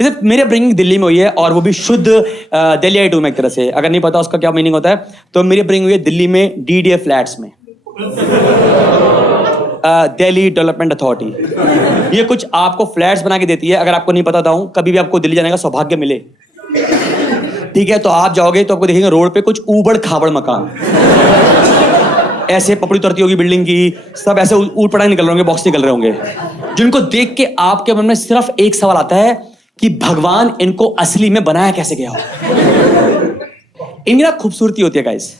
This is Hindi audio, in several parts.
जैसे मेरे अपब्रिंगिंग दिल्ली में हुई है और वो भी शुद्ध दिल्ली आई टू में एक तरह से, अगर नहीं पता उसका क्या मीनिंग होता है, तो मेरी अपब्रिंगिंग हुई है दिल्ली में डीडीए फ्लैट्स में, दिल्ली डेवलपमेंट अथॉरिटी। ये कुछ आपको फ्लैट्स बना के देती है। अगर आपको नहीं पता था, कभी भी आपको दिल्ली जाने का सौभाग्य मिले, ठीक है, तो आप जाओगे तो आपको देखेंगे रोड पे कुछ ऊबड़ खाबड़ मकान, ऐसे पपड़ी उतरती होगी बिल्डिंग की, सब ऐसे ऊट पटांग निकल रहे होंगे, बॉक्स निकल रहे होंगे, जिनको देख के आपके मन में सिर्फ एक सवाल आता है कि भगवान इनको असली में बनाया कैसे गया हो। इनकी ना खूबसूरती होती है गाइस,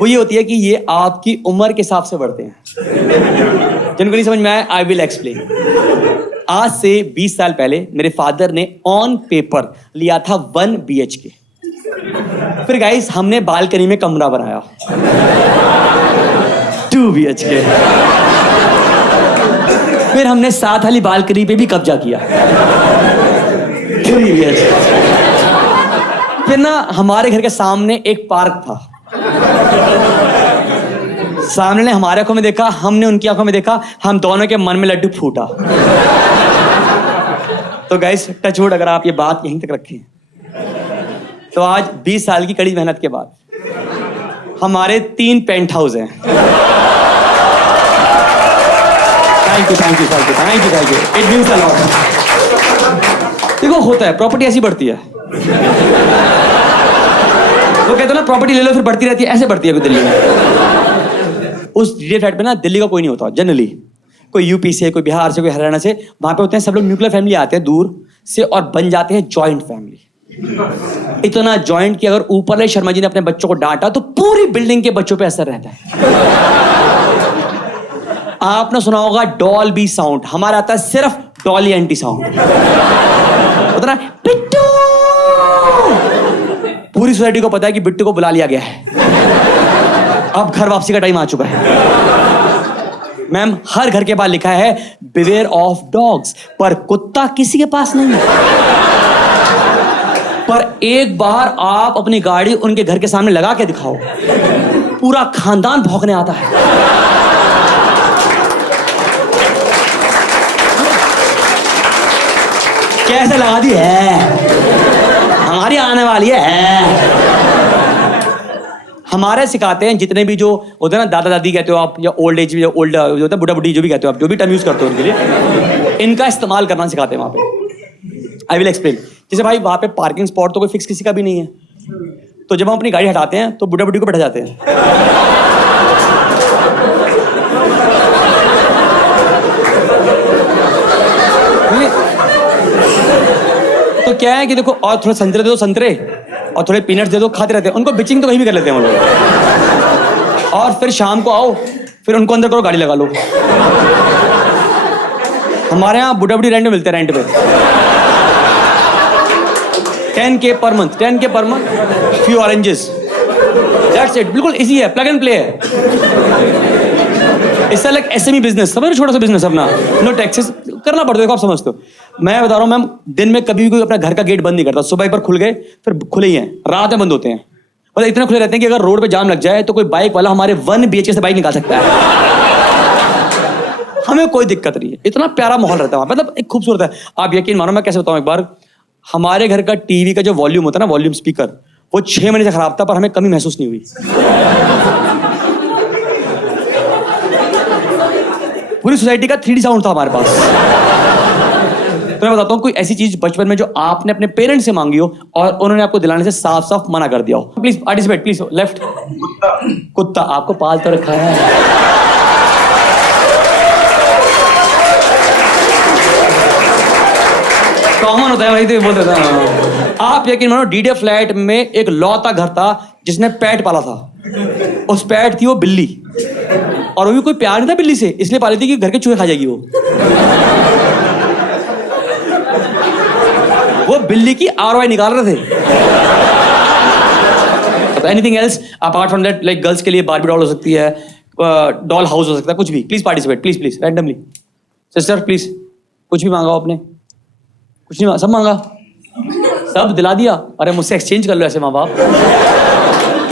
वो ये होती है कि ये आपकी उम्र के हिसाब से बढ़ते हैं। जिनको नहीं समझ में आया, आई विल एक्सप्लेन। आज से 20 साल पहले मेरे फादर ने ऑन पेपर लिया था 1 BHK। फिर गाइस हमने बालकनी में कमरा बनाया 2 BHK। फिर हमने साथ वाली बालकनी पे भी कब्जा किया 3 BHK। फिर ना हमारे घर के सामने एक पार्क था, सामने ने हमारे आंखों में देखा, हमने उनकी आंखों में देखा, हम दोनों के मन में लड्डू फूटा। तो गाइस टच वुड, अगर आप ये बात यहीं तक रखें तो आज 20 साल की कड़ी मेहनत के बाद हमारे 3 पेंट हाउस हैं। Thank you thank you thank you thank you thank you, it means a lot. देखो होता है, प्रॉपर्टी ऐसी बढ़ती है, वो कहते हैं ना प्रॉपर्टी ले लो फिर बढ़ती रहती है, ऐसे बढ़ती है दिल्ली में। उस डीडीए फ्लैट पे ना दिल्ली का कोई नहीं होता जनरली, कोई यूपी से, कोई बिहार से, कोई हरियाणा से, वहां पे होते हैं सब लोग न्यूक्लियर फैमिली आते हैं दूर से और बन जाते हैं जॉइंट फैमिली। इतना जॉइंट कि अगर ऊपर वाले शर्मा जी ने अपने बच्चों को डांटा तो पूरी बिल्डिंग के बच्चों पे असर रहता है। आपने सुना होगा डॉल्बी साउंड, हमारा आता है सिर्फ डॉली एंटी साउंड। होता ना बिट्टू, पूरी सोसाइटी को पता है कि बिट्टू को बुला लिया गया है, अब घर वापसी का टाइम आ चुका है। मैम हर घर के बाहर लिखा है बिवेयर ऑफ डॉग्स, पर कुत्ता किसी के पास नहीं है। पर एक बार आप अपनी गाड़ी उनके घर के सामने लगा के दिखाओ, पूरा खानदान भौंकने आता है। कैसे लगा दी है, हमारी आने वाली है। हमारे सिखाते हैं जितने भी जो होते हैं ना, दादा दादी कहते हो आप, या ओल्ड एज, या ओल्ड जो होता है बुढ़ा बुढ़ी, जो भी कहते हो आप, जो भी टर्म यूज करते हो उनके लिए, इनका इस्तेमाल करना सिखाते हैं वहां पे। I will explain. जैसे भाई वहां पे पार्किंग स्पॉट तो कोई फिक्स किसी का भी नहीं है, तो जब हम अपनी गाड़ी हटाते हैं तो बुढ़ा बुढ़ी को बैठा जाते हैं। तो क्या है कि देखो, और थोड़े संतरे दे दो, संतरे, और थोड़े पीनट्स दे दो, खाते रहते हैं। उनको बिचिंग तो कहीं भी कर लेते हैं वो लोग। और फिर शाम को आओ, फिर उनको अंदर करो, गाड़ी लगा लो। हमारे यहाँ बुढ़ा बुढ़ी रेंट में मिलते हैं, रेंट पे 10K per month, 10K per month, few oranges, that's it. बिल्कुल इजी है, प्लग एंड प्ले है। इससे लाइक SME बिजनेस, समझ रहे, छोटा सा बिजनेस अपना, नो टैक्सेस करना पड़ता है। देखो आप समझते हो, मैं बता रहा हूँ मैम, दिन में कभी भी कोई अपना घर का गेट बंद नहीं करता। सुबह एक बार खुल गए फिर खुले ही हैं, रात में बंद होते हैं। मतलब इतने खुले रहते हैं कि अगर रोड पे जाम लग जाए तो कोई बाइक वाला हमारे 1 BHK से बाइक निकाल सकता है। हमें कोई दिक्कत नहीं है, इतना प्यारा माहौल रहता है वहां, मतलब एक खूबसूरत है। आप यकीन मानो, मैं कैसे बताऊं, एक बार हमारे घर का टीवी का जो वॉल्यूम होता है ना, वॉल्यूम स्पीकर, वो 6 महीने से खराब था, पर हमें कमी महसूस नहीं हुई। पूरी सोसाइटी का 3D साउंड था हमारे पास। तो मैं बताता हूँ, कोई ऐसी चीज बचपन में जो आपने अपने पेरेंट्स से मांगी हो और उन्होंने आपको दिलाने से साफ साफ मना कर दिया हो। Please participate, please. लेफ्ट, कुत्ता आपको पाल तो रखा है। कॉमन होता है भाई, तो बोलते थे। आप यकीन मानो, डीडीए फ्लैट में एक लौता घर था जिसने पैट पाला था। उस पैट थी वो बिल्ली, और वो भी कोई प्यार नहीं था बिल्ली से, इसलिए पाली थी कि घर के चूहे खा जाएगी वो बिल्ली की ROI निकाल रहे थे। Anything else apart from that, like girls के लिए बार्बी डॉल हो सकती है, डॉल हाउस हो सकता है, कुछ भी। Please participate, please please, randomly. Sister please, कुछ भी मांगा आपने? कुछ नहीं, सब मांगा, सब दिला दिया। अरे मुझसे एक्सचेंज कर लो ऐसे माँ बाप,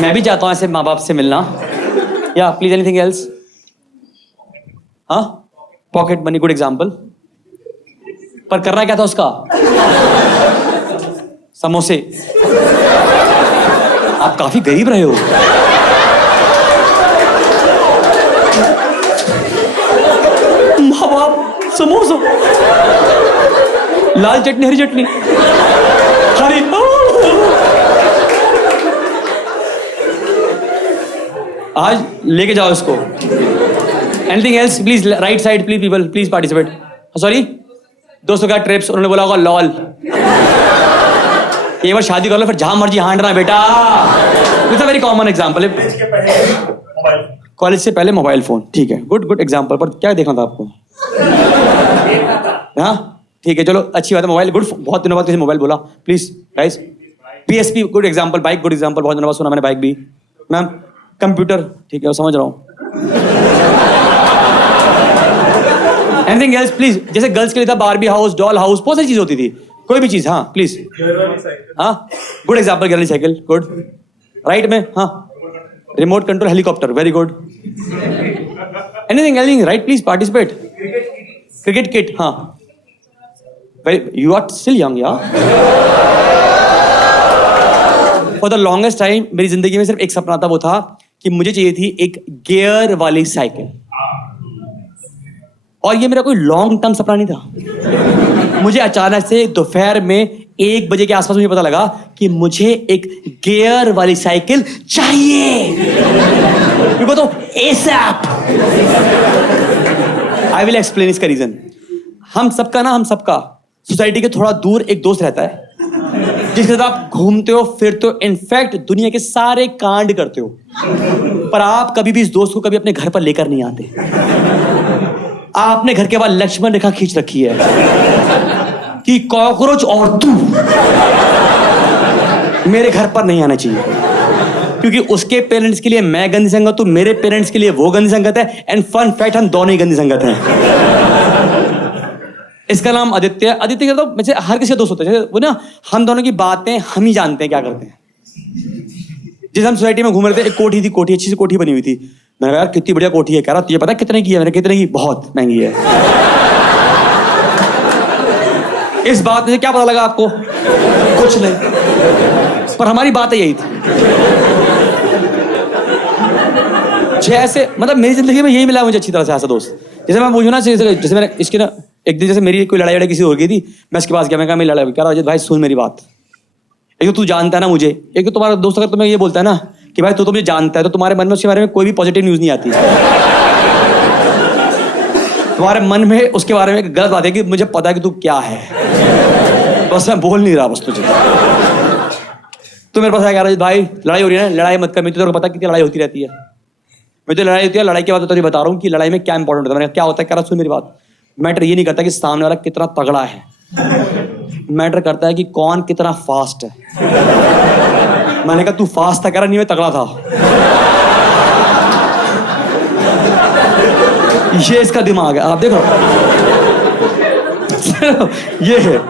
मैं भी चाहता हूँ ऐसे माँ बाप से मिलना। या प्लीज, एनीथिंग एल्स? हाँ, पॉकेट मनी, गुड एग्जाम्पल। पर करना क्या था उसका? समोसे। आप काफी गरीब रहे हो। माँ बाप समोसा, लाल चटनी हरी चटनी, हरी। आज लेके जाओ इसको। Anything else please, right side please, people please participate. Sorry, दोस्तों का ट्रिप्स, उन्होंने बोला होगा लॉल। एक बार शादी कर लो फिर जहां मर्जी हांडना बेटा। It's a very common example. College से पहले मोबाइल फोन, ठीक है, गुड गुड एग्जांपल। पर क्या देखना था आपको? हाँ ठीक है, चलो अच्छी बात है, मोबाइल गुड। बहुत दिनों बाद किसी मोबाइल बोला, please guys. PSP good example, bike good example, बहुत दिनों बाद सुना मैंने बाइक भी। मैम कंप्यूटर, ठीक है, समझ रहा हूँ। Anything else please? जैसे गर्ल्स के लिए था बारबी हाउस, डॉल हाउस, बहुत सारी चीज होती थी, कोई भी चीज। हाँ प्लीज। हाँ गुड एग्जांपल, गियर वाली साइकिल, गुड। राइट में हाँ, remote control helicopter, very good. Anything else right, please participate. Cricket kit, हाँ, very, you are still young यार। फॉर द लॉन्गेस्ट टाइम मेरी जिंदगी में सिर्फ एक सपना था, वो था कि मुझे चाहिए थी एक गियर वाली साइकिल। और ये मेरा कोई लॉन्ग टर्म सपना नहीं था। मुझे अचानक से दोपहर में 1 बजे के आसपास मुझे पता लगा कि मुझे एक गियर वाली साइकिल चाहिए। क्योंकि तो ASAP। आई विल एक्सप्लेन इसका रीजन। हम सबका सोसाइटी के थोड़ा दूर एक दोस्त रहता है जिसके साथ आप घूमते हो, फिरते हो, इनफैक्ट दुनिया के सारे कांड करते हो, पर आप कभी भी इस दोस्त को कभी अपने घर पर लेकर नहीं आते। आपने घर के बाद लक्ष्मण रेखा खींच रखी है कि कॉकरोच और तू मेरे घर पर नहीं आना चाहिए, क्योंकि उसके पेरेंट्स के लिए मैं गंदी संगत हूं, मेरे पेरेंट्स के लिए वो गंदी संगत है। एंड फन फैक्ट, हम दोनों ही गंदी संगत हैं। इसका नाम आदित्य। आदित्य तो मुझे हर किसी का दोस्त होता है, वो ना, हम दोनों की बातें हम ही जानते हैं क्या करते हैं। जैसे हम सोसाइटी में घूम रहे थे, एक कोठी थी, कोठी अच्छी सी कोठी बनी हुई थी। मैंने कहा यार कितनी बढ़िया कोठी है। कह रहा तुझे पता है कितने की है? मैंने कितने की? बहुत महंगी है। इस बात में क्या पता लगा आपको? कुछ नहीं, पर हमारी बात यही थी। जैसे मतलब मेरी जिंदगी में यही मिला मुझे अच्छी तरह से ऐसा दोस्त। जैसे मैं पूछूं ना, जैसे मैंने इसकी ना एक दिन, जैसे मेरी कोई लड़ाई किसी और की थी, मैं इसके पास गया, मैं कहा मेरी लड़ाई, कह रहा अजय भाई सुन मेरी बात। एक तो तू जानता है ना मुझे, एक तो तुम्हारा दोस्त अगर तुम्हें ये बोलता है ना कि भाई तू तो मुझे जानता है, तो तुम्हारे मन में उसके बारे में कोई भी पॉजिटिव न्यूज नहीं आती। तुम्हारे मन में उसके बारे में गलत बात है कि मुझे पता है कि तू क्या है, बस मैं बोल नहीं रहा बस तुझे। तो मेरे पास आया, कह रहा भाई लड़ाई हो रही है ना, लड़ाई मत कर, मुझे तो पता कितनी लड़ाई होती रहती है। मुझे लड़ाई होती है, लड़ाई के बाद तो तुझे बता रहा हूँ कि लड़ाई में क्या इंपॉर्टेंट होता है। क्या होता है? कह रहा सुन मेरी बात, मैटर ये नहीं करता कि सामने वाला कितना तगड़ा है, मैटर करता है कि कौन कितना फास्ट है। मैंने कहा तू फास्ट था? कह रहा नहीं मैं तगड़ा था। ये इसका दिमाग है, आप देखो। ये है,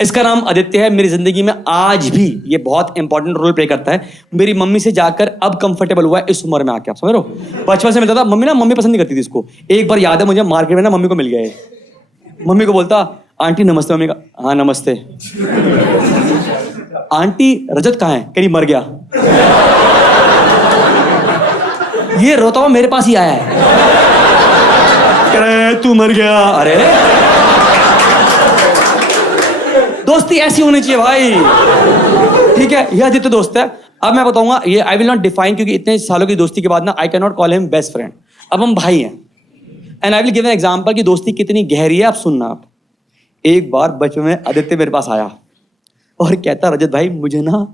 इसका नाम आदित्य है। मेरी जिंदगी में आज भी ये बहुत इंपॉर्टेंट रोल प्ले करता है। मेरी मम्मी से जाकर अब कंफर्टेबल हुआ है इस उम्र में आके, आप समझ रहे हो। बचपन से मिलता था, मम्मी पसंद नहीं करती थी इसको। एक बार याद है मुझे, मार्केट में ना मम्मी को मिल गया है, मम्मी को बोलता आंटी नमस्ते। मम्मी का हाँ नमस्ते। आंटी रजत कहाँ है? कहीं मर गया। ये रोता हुआ मेरे पास ही आया है, कह रहे तू मर गया। अरे दोस्ती ऐसी होनी चाहिए भाई, ठीक है। ये आदित्य दोस्त है। अब मैं बताऊंगा, ये आई विल नॉट डिफाइन, क्योंकि इतने सालों की दोस्ती के बाद ना I can not call him best friend. अब हम भाई हैं। And I will give an example कि दोस्ती कितनी गहरी है, आप सुनना। आप एक बार बचपन में आदित्य मेरे पास आया और कहता रजत भाई मुझे ना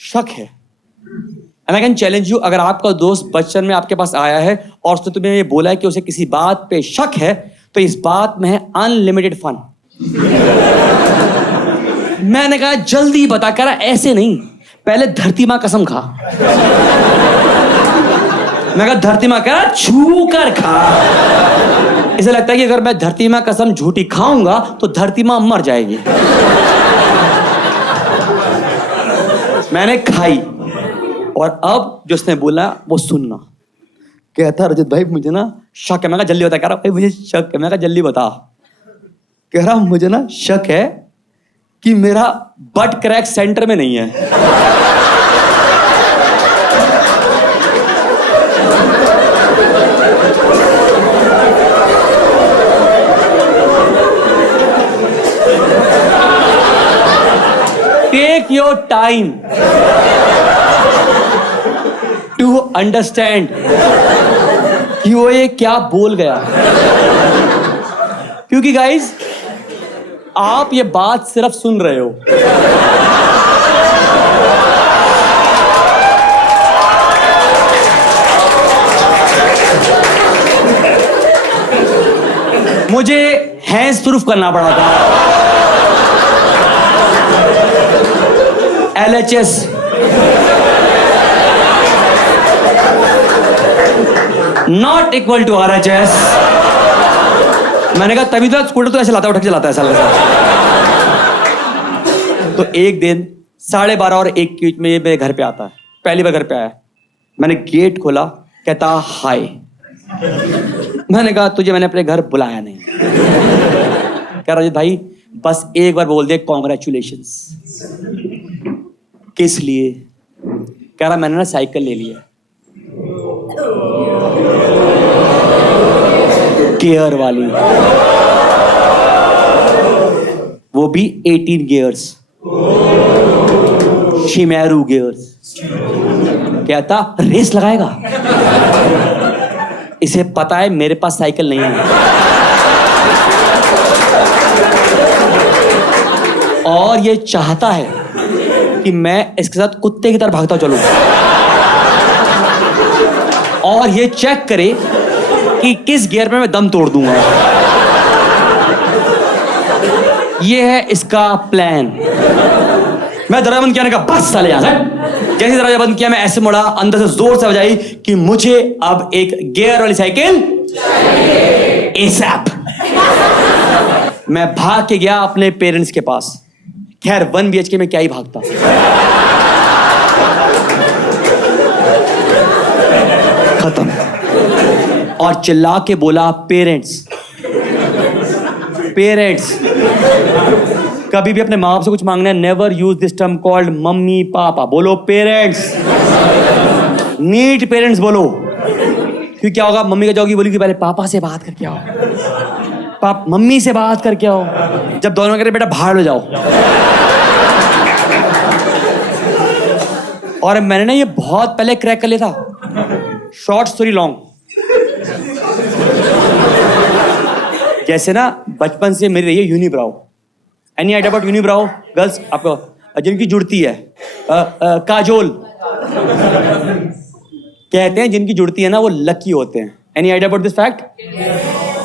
शक है। And I can challenge you, अगर आपका दोस्त बचपन में आपके पास आया है और उसने तुम्हें ये बोला है कि उसे किसी बात पे शक है, तो इस बात में है अनलिमिटेड फन। मैंने कहा जल्दी बता। करा ऐसे नहीं, पहले धरती मां कसम खा। मैं कहा धरती मां, कह रहा छू कर खा। इसे लगता है कि अगर मैं धरती मां कसम झूठी खाऊंगा तो धरती मां मर जाएगी। मैंने खाई, और अब जो उसने बोला वो सुनना। कहता रजत भाई मुझे ना शक है। मैं कहा जल्दी बता। कह रहा भाई मुझे शक है। मैं कहा जल्दी बता। कह रहा मुझे ना शक है कि मेरा बट क्रैक सेंटर में नहीं है। Take your time to understand कि वो ये क्या बोल गया। क्योंकि गाइज आप ये बात सिर्फ सुन रहे हो, मुझे हैंड्स प्रूफ करना पड़ा था। LHS not equal to RHS। मैंने कहा तभी तो स्कूटर तो ऐसे लाता है, उठ के चलाता है साल के साथ। तो एक दिन 12:30 और 1 के बीच में ये मेरे घर पे आता है। पहली बार घर पे आया, मैंने गेट खोला, कहता हाय। मैंने कहा तुझे मैंने अपने घर बुलाया नहीं। कह रहा भाई बस एक बार बोल दे कॉन्ग्रेचुलेशंस। किस लिए? कह रहा मैंने ना साइकिल ले लिया, गियर वाली, वो भी 18 गियर्स, शिमेरू गियर्स। कहता रेस लगाएगा, इसे पता है मेरे पास साइकिल नहीं है और ये चाहता है कि मैं इसके साथ कुत्ते की तरह भागता चलूं और ये चेक करे कि किस गियर में मैं दम तोड़ दूंगा। ये है इसका प्लान। मैं दरवाजा बंद किया, ने कहा बस साले यहाँ से। जैसे दरवाजा बंद किया मैं ऐसे मुड़ा, अंदर से जोर से बजाई कि मुझे अब एक गियर वाली साइकिल ASAP। मैं भाग के गया अपने पेरेंट्स के पास। खैर 1 BHK में क्या ही भागता। खत्म। और चिल्ला के बोला पेरेंट्स, पेरेंट्स कभी भी अपने माँ बाप से कुछ मांगना है, never use this term called mummy papa. बोलो पेरेंट्स, नीट पेरेंट्स बोलो। क्यों क्या होगा? मम्मी का जाओगी बोली कि पहले पापा से बात करके आओ, मम्मी से बात करके आओ। जब दोनों कह रहे बेटा बाहर हो जाओ। और मैंने ना ये बहुत पहले क्रैक कर लिया था। Short story long. जैसे ना बचपन से मेरी रही है unibrow. Any idea about unibrow girls? आपको जिनकी जुड़ती है काजोल कहते हैं, जिनकी जुड़ती है ना वो लकी होते हैं। Any idea about this fact?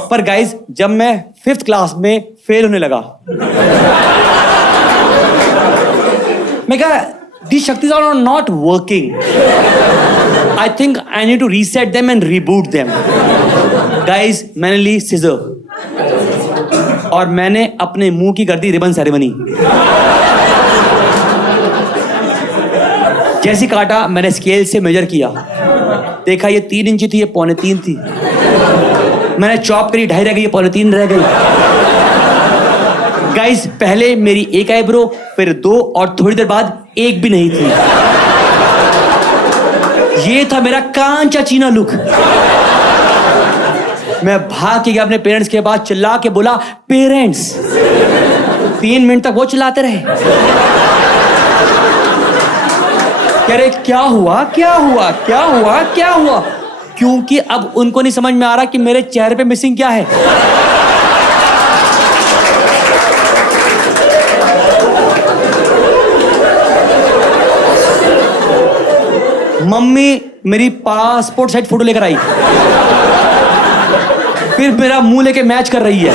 पर गाइज जब मैं 5th क्लास में फेल होने लगा, मैं कहा these शक्तिज are not working, I think I need to reset them and reboot them. Guys मैंने ली सिजर और मैंने अपने मुंह की कर दी रिबन सेरेमनी। जैसी काटा मैंने स्केल से मेजर किया, देखा ये 3 इंची थी, ये 3.25 थी। मैंने चॉप करी, 2.5 रह गई, 3.25 रह गई। गाइस पहले मेरी एक आईब्रो, फिर 2 और थोड़ी देर बाद एक भी नहीं थी। ये था मेरा कांचा चीना लुक। मैं भाग के गया अपने पेरेंट्स के पास, चिल्ला के बोला पेरेंट्स। 3 मिनट तक वो चिल्लाते रहे। कह रहे क्या हुआ क्या हुआ क्या हुआ क्या हुआ? क्योंकि अब उनको नहीं समझ में आ रहा कि मेरे चेहरे पे मिसिंग क्या है। मम्मी मेरी पासपोर्ट साइज फोटो लेकर आई, फिर मेरा मुंह लेके मैच कर रही है।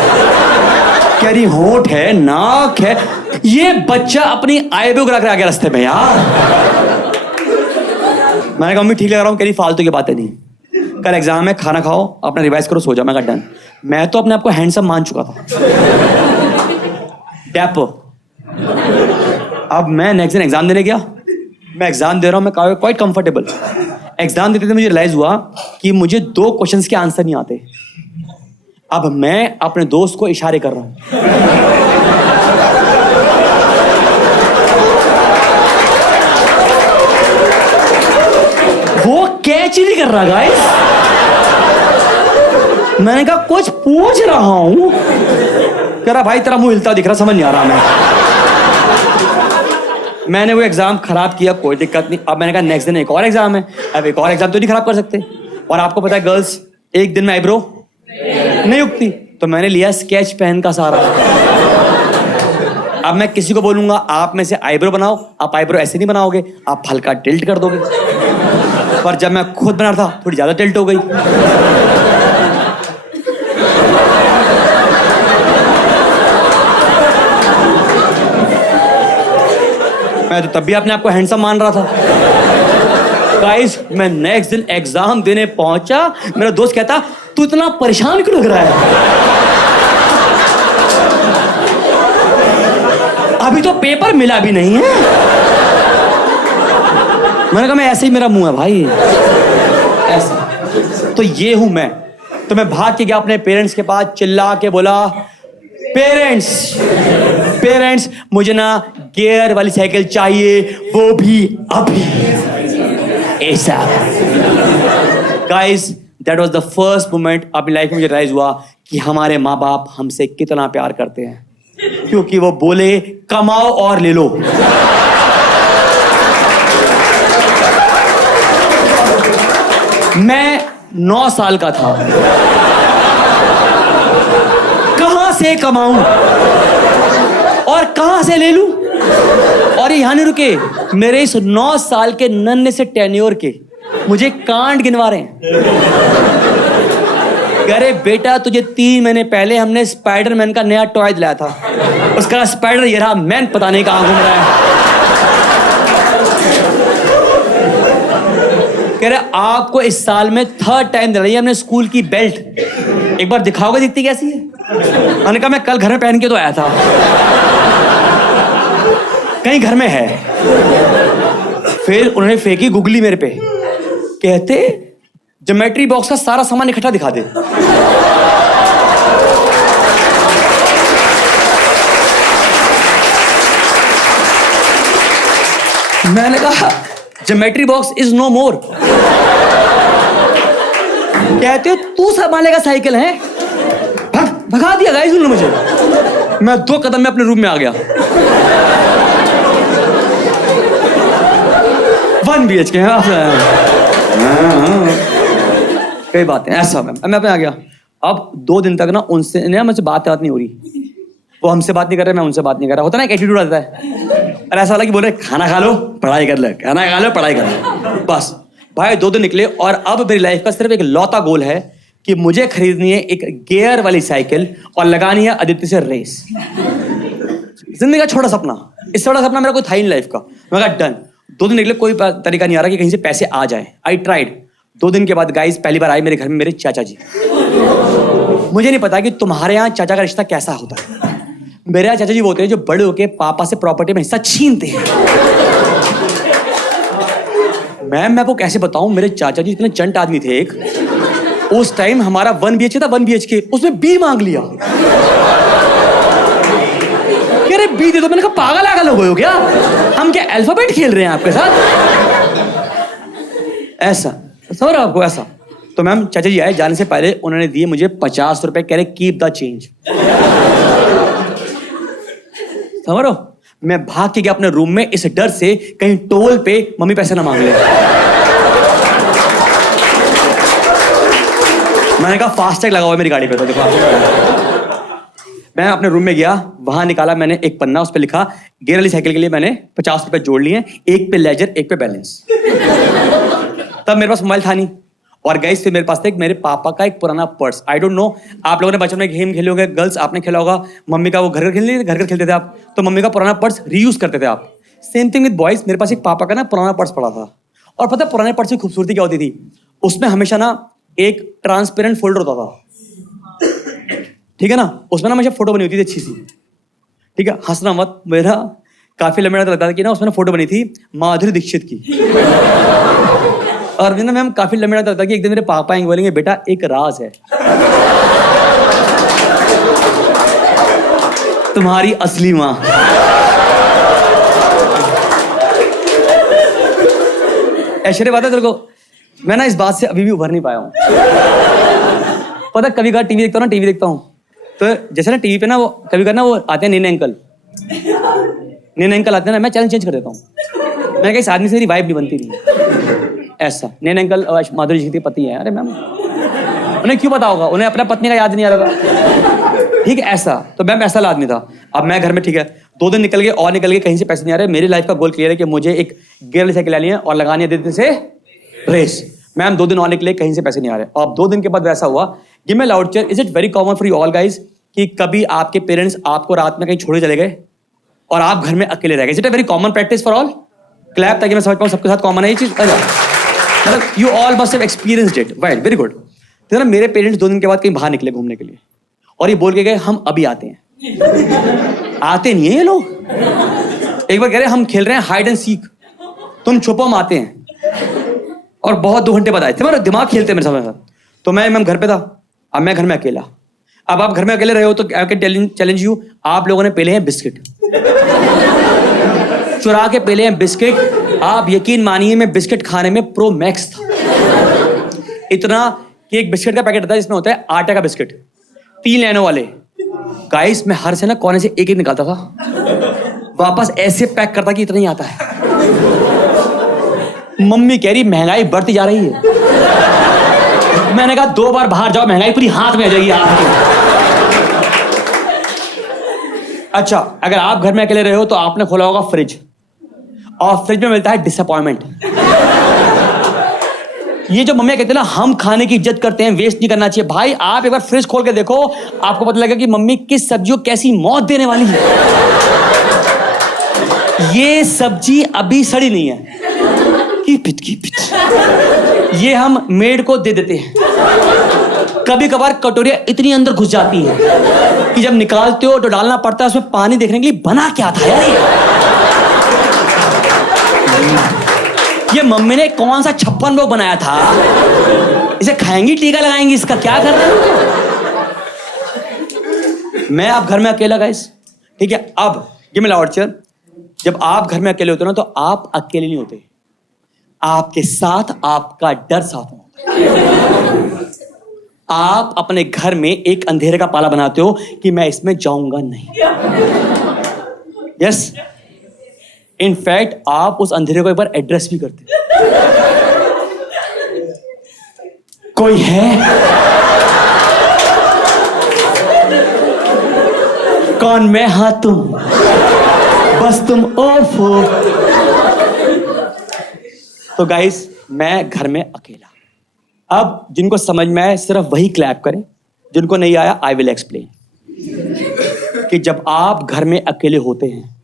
कह रही होंठ है, नाक है। ये बच्चा अपनी आईब्रो करा कर आ गया रास्ते में यार। मैंने कहा मम्मी ठीक लगा रहा हूँ। कह रही फालतू की बातें नहीं, कल एग्जाम है, खाना खाओ, अपना रिवाइज करो, सो जाओ। मैं कहा डन। मैं तो अपने आप को हैंडसम मान चुका था, डैपर। अब मैं नेक्स्ट दिन एग्जाम देने गया। मैं एग्जाम दे रहा हूँ, मैं क्वाइट कंफर्टेबल। एग्जाम देते थे मुझे रियलाइज हुआ कि मुझे 2 क्वेश्चंस के आंसर नहीं आते। अब मैं अपने दोस्त को इशारे कर रहा हूं। वो कैच ही नहीं कर रहा गाइस। मैंने कहा कुछ पूछ रहा हूं। कह रहा भाई तेरा मुंह हिलता दिख रहा, समझ नहीं आ रहा मैंने वो एग्जाम खराब किया, कोई दिक्कत नहीं। अब मैंने कहा नेक्स्ट दिन एक और एग्जाम है, अब एक और एग्जाम तो नहीं खराब कर सकते। और आपको पता है गर्ल्स एक दिन में आईब्रो नहीं उगती, तो मैंने लिया स्केच पेन का सहारा। अब मैं किसी को बोलूंगा आप में से आईब्रो बनाओ, आप आईब्रो ऐसे नहीं बनाओगे, आप हल्का टिल्ट कर दोगे। पर जब मैं खुद बना रहा था थोड़ी ज्यादा टिल्ट हो गई। मैं तो तब भी अपने आप को हैंडसम मान रहा था। गाइस मैं नेक्स्ट दिन एग्जाम देने पहुंचा, मेरा दोस्त कहता तू इतना परेशान क्यों लग रहा है? अभी तो पेपर मिला भी नहीं है। मैंने कहा मैं ऐसे ही मेरा मुंह है भाई, ऐसे। तो ये हूं मैं। तो मैं भाग के गया अपने पेरेंट्स के पास, चिल्ला के बोला पेरेंट्स मुझे ना गियर वाली साइकिल चाहिए, वो भी अभी। ऐसा guys that was the first moment अपनी लाइफ में मुझे रियलाइज हुआ कि हमारे माँ बाप हमसे कितना प्यार करते हैं, क्योंकि वो बोले कमाओ और ले लो। मैं 9 साल का था, कहां से कमाऊं और कहां से ले लूं? और ये यहां नहीं रुके, मेरे इस 9 साल के नन्हे से टेन्योर के मुझे कांड गिनवा रहे हैं। अरे बेटा तुझे 3 महीने पहले हमने स्पाइडरमैन का नया टॉय दिलाया था, उसका स्पाइडर ये रहा, मैन पता नहीं कहां घूम रहा है। कह रहे आपको इस साल में 3rd टाइम दिलाई है हमने स्कूल की बेल्ट, एक बार दिखाओगे दिखती कैसी है? मैंने कहा मैं कल घर में पहन के तो आया था, कहीं घर में है। फिर उन्होंने फेंकी गुगली मेरे पे, कहते ज्योमेट्री बॉक्स का सारा सामान इकट्ठा दिखा दे। मैंने कहा ज्योमेट्री बॉक्स इज नो मोर। कहते तू संभालेगा साइकिल है? भगा दिया गाइस उन्होंने मुझे। मैं 2 कदम में अपने रूम में आ गया। 1 BHK कई बातें ऐसा। मैं अपने आ गया। अब 2 दिन तक ना उनसे मुझसे बात नहीं हो रही, वो हमसे बात नहीं कर रहे, मैं उनसे बात नहीं कर रहा। होता ना एक एटीट्यूड आता है, और ऐसा लगा कि बोल रहे खाना खा लो पढ़ाई कर ले, खाना खा लो पढ़ाई कर लो। बस भाई 2 दिन निकले और अब मेरी लाइफ का सिर्फ एक लौता गोल है कि मुझे खरीदनी है एक गियर वाली साइकिल और लगानी है आदित्य से रेस। जिंदगी का छोटा सपना, इससे बड़ा सपना मेरा कोई था ही नहीं लाइफ का। मैं कहा डन। 2 दिन निकले, कोई तरीका नहीं आ रहा कि कहीं से पैसे आ जाए। I tried. 2 दिन के बाद गाइस पहली बार आए मेरे घर में मेरे चाचा जी। मुझे नहीं पता कि तुम्हारे यहाँ चाचा का रिश्ता कैसा होता है। मेरे यहाँ चाचा जी वो होते हैं जो बड़े होके पापा से प्रॉपर्टी में हिस्सा छीनते हैं। मैम मैं आपको कैसे बताऊं, मेरे चाचा जी इतने चंट आदमी थे। एक उस टाइम हमारा 1 BHK था, 1 BHK, उसमें B मांग लिया। अरे B दे दो। मैंने कहा पागल आगल हो गए हो क्या? हम क्या अल्फाबेट खेल रहे हैं आपके साथ? ऐसा समझ रहे हो आपको? ऐसा। तो मैम चाचा जी आए, जाने से पहले उन्होंने दिए मुझे 50 रुपए, कह रहे कीप द चेंज। समझ रहे हो? मैं भाग के गया अपने रूम में इस डर से कहीं टोल पे मम्मी पैसे ना मांग ले। मैंने कहा फास्टैग लगा हुआ है मेरी गाड़ी पे, तो देखो। मैं अपने रूम में गया, वहां निकाला मैंने एक पन्ना, उस पे लिखा गियर वाली साइकिल के लिए मैंने 50 रुपए जोड़ लिए, एक पे लेजर एक पे बैलेंस। तब मेरे पास मोबाइल था नहीं। और गाइस फिर मेरे पास था मेरे पापा का एक पुराना पर्स। आई डोंट नो आप लोगों ने बचपन में गेम खेले होंगे, गर्ल्स आपने खेला होगा। मम्मी का वो घर घर खेलते थे आप, तो मम्मी का पुराना पर्स रीयूज करते थे आप। Same thing with boys. मेरे पास एक पापा का ना पुराना पर्स पड़ा था। और पता है पुराने पर्स की खूबसूरती क्या होती थी? उसमें हमेशा ना एक ट्रांसपेरेंट फोल्डर होता था, ठीक है ना? उसमें ना हमेशा फोटो बनी होती थी अच्छी सी, ठीक है? हंसना मत, मेरा काफी लंबा लगता था कि ना उसमें फोटो बनी थी माधुरी दीक्षित की। और ना मैम काफी लंबा लगता था कि एक दिन मेरे पापा आएंगे, बोलेंगे बेटा एक राज है। तुम्हारी असली माँ। ऐश्वर्या, बात है तेरे को, मैं ना इस बात से अभी भी उभर नहीं पाया हूँ। पता कभी कभार टीवी देखता हूँ तो जैसे ना टीवी पे ना वो कभी कभार ना वो आते हैं नैने अंकल आते हैं ना, मैं चैनल चेंज कर देता हूँ। मैंने कहा इस आदमी से मेरी वाइब नहीं बनती नहीं। ऐसा नैने अंकल माधुरी जी के पति है। अरे मैम, उन्हें क्यों पता होगा, उन्हें अपना पत्नी का याद नहीं आ रहा था। ठीक है, ऐसा तो मैम ऐसा आदमी था। अब मैं घर में, ठीक है, 2 दिन निकल गए, कहीं से पैसे नहीं आ रहे। मेरी लाइफ का गोल क्लियर है कि मुझे एक गियर वाली साइकिल लेनी है और लगानी है देते से रेस। मैम 2 दिन और निकले, कहीं से पैसे नहीं आ रहे। अब 2 दिन के बाद वैसा हुआ, give me loud chair. Is it very common for you all guys कि कभी आपके पेरेंट्स आपको रात में कहीं छोड़े चले गए और आप घर में अकेले रह गए? Is it a very common practice for all? Clap, ताकि मैं समझ पाऊँ सबके साथ कॉमन है ये चीज। मतलब you all must have experienced it, right? Very good. तो ना मेरे पेरेंट्स 2 दिन के बाद कहीं बाहर निकले घूमने के लिए और ये बोल के गए हम अभी आते हैं। आते नहीं है ये लोग। एक बार कह रहे हम खेल रहे हैं हाइड एंड सीक, तुम छुपो हम आते हैं। और बहुत 2 घंटे बाद आए थे। मेरा दिमाग खेलते मेरे साथ। तो मैं घर पे था, अब मैं घर में अकेला। अब आप घर में अकेले रहे हो तो आई कैन चैलेंज यू, आप लोगों ने पहले हैं बिस्किट, चुरा के पहले हैं बिस्किट। आप यकीन मानिए मैं बिस्किट खाने में प्रो मैक्स था। इतना कि एक बिस्किट का पैकेट आता है जिसमें होता है आटे का बिस्किट, 3 लाइनों वाले। गाइस मैं हर से ना कोने से एक निकालता था, वापस ऐसे पैक करता कि इतना ही आता है। मम्मी कह रही महंगाई बढ़ती जा रही है। मैंने कहा 2 बार बाहर जाओ, महंगाई पूरी हाथ में आ जाएगी आपके। अच्छा, अगर आप घर में अकेले रहे हो तो आपने खोला होगा फ्रिज, और फ्रिज में मिलता है डिसअपॉइंटमेंट। ये जो मम्मी कहते हैं ना हम खाने की इज्जत करते हैं, वेस्ट नहीं करना चाहिए। भाई आप एक बार फ्रिज खोल के देखो, आपको पता लगेगा कि मम्मी किस सब्जी को कैसी मौत देने वाली है। ये सब्जी अभी सड़ी नहीं है, की पिट। ये हम मेड को दे देते हैं। कभी कभार कटोरियां इतनी अंदर घुस जाती है कि जब निकालते हो तो डालना पड़ता है उसमें पानी, देखने के लिए बना क्या था यार ये मम्मी ने कौन सा 56 भोग बनाया था, इसे खाएंगी टीका लगाएंगी, इसका क्या कर रहे हो? मैं आप घर में अकेला गाइस, ठीक है। अब गिव मी लाउड चेयर। जब आप घर में अकेले होते हो ना तो आप अकेले नहीं होते, आपके साथ आपका डर साथ में होता है। आप अपने घर में एक अंधेरे का पाला बनाते हो कि मैं इसमें जाऊंगा नहीं। यस, इनफैक्ट आप उस अंधेरे को एक बार एड्रेस भी करते हो। कोई है? कौन? मैं? हाँ तुम, बस तुम। ओफो। तो गाइस मैं घर में अकेला। अब जिनको समझ में आए सिर्फ वही क्लैप करें, जिनको नहीं आया आई विल एक्सप्लेन। कि जब आप घर में अकेले होते हैं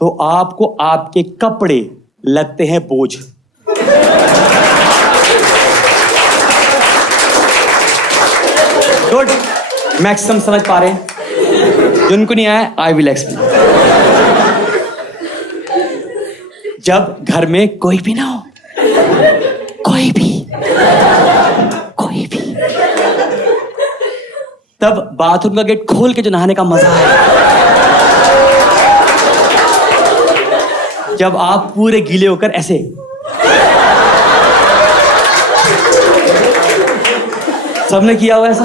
तो आपको आपके कपड़े लगते हैं बोझ। गुड, मैक्सिमम समझ पा रहे हैं। जिनको नहीं आया आई विल एक्सप्लेन। जब घर में कोई भी ना हो, कोई भी, तब बाथरूम का गेट खोल के जो नहाने का मजा है, जब आप पूरे गीले होकर ऐसे, सबने किया हुआ ऐसा?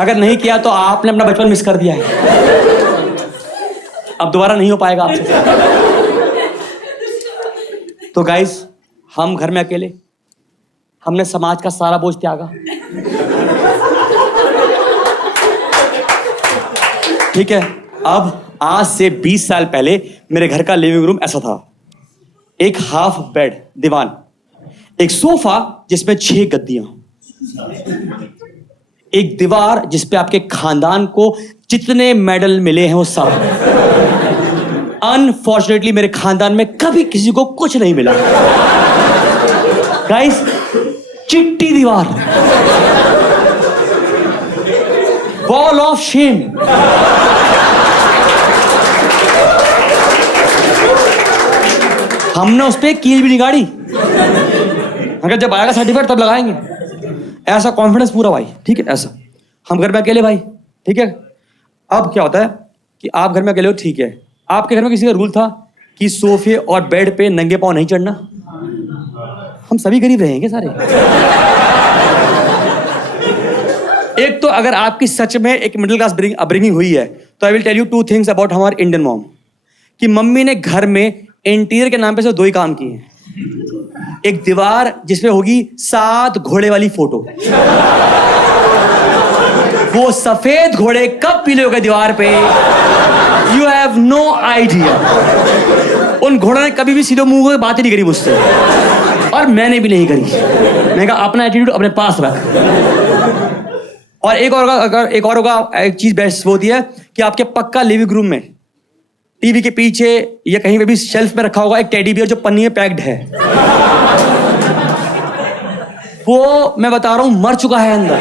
अगर नहीं किया तो आपने अपना बचपन मिस कर दिया है। अब दोबारा नहीं हो पाएगा आपसे। तो गाइस हम घर में अकेले, हमने समाज का सारा बोझ त्यागा, ठीक है। अब आज से 20 साल पहले मेरे घर का लिविंग रूम ऐसा था। एक हाफ बेड, दीवान, एक सोफा जिसमें 6 गद्दियां, एक दीवार जिसपे आपके खानदान को जितने मेडल मिले हैं वो सब। अनफॉर्चुनेटली मेरे खानदान में कभी किसी को कुछ नहीं मिला। गाइस, चिट्टी दीवार, वॉल ऑफ शेम। हमने उस पर कील भी नहीं गाड़ी। अगर जब आएगा सर्टिफिकेट तब लगाएंगे। ऐसा कॉन्फिडेंस पूरा भाई, ठीक है। ऐसा हम घर में अकेले भाई, ठीक है। अब क्या होता है कि आप घर में अकेले हो, ठीक है, आपके घर में किसी का रूल था कि सोफे और बेड पे नंगे पांव नहीं चढ़ना? हम सभी गरीब रहे हैं क्या सारे? एक तो अगर आपकी सच में एक मिडिल क्लास अपब्रिंगिंग हुई है तो I will tell you 2 things about हमारे इंडियन मॉम, कि मम्मी ने घर में इंटीरियर के नाम पे सिर्फ 2 ही काम किए हैं। एक दीवार जिसपे होगी 7 घोड़े वाली फोटो, वो सफेद घोड़े कब पीले हो गए दीवार पे, यू हैव नो आइडिया। उन घोड़ों ने कभी भी सीधे मुंह को बात ही नहीं करी मुझसे, और मैंने भी नहीं करी। मैंने कहा अपना एटीट्यूड अपने पास रख। और एक और होगा एक चीज बेस्ट वो होती है कि आपके पक्का लिविंग रूम में टीवी के पीछे या कहीं पे भी शेल्फ में रखा होगा एक टेडी बियर जो पन्नी में पैक्ड है। वो मैं बता रहा हूं मर चुका है अंदर।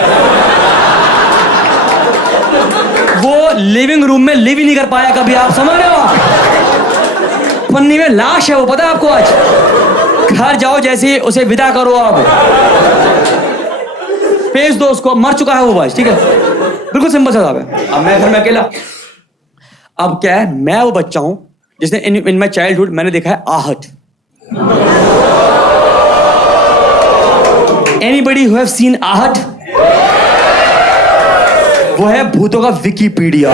वो लिविंग रूम में लिव ही नहीं कर पाया कभी, आप समझ रहे हो? पन्नी में लाश है वो, पता है आपको? आज घर जाओ जैसे उसे विदा करो, आप पेश दो उसको, मर चुका है वो बस, ठीक है? बिल्कुल सिंपल सा जवाब है। अब मैं घर में अकेला, अब क्या है, मैं वो बच्चा हूं जिसने इन माई चाइल्डहुड मैंने देखा है आहट। एनीबडी हु हैव सीन आहट? वो है भूतों का विकिपीडिया।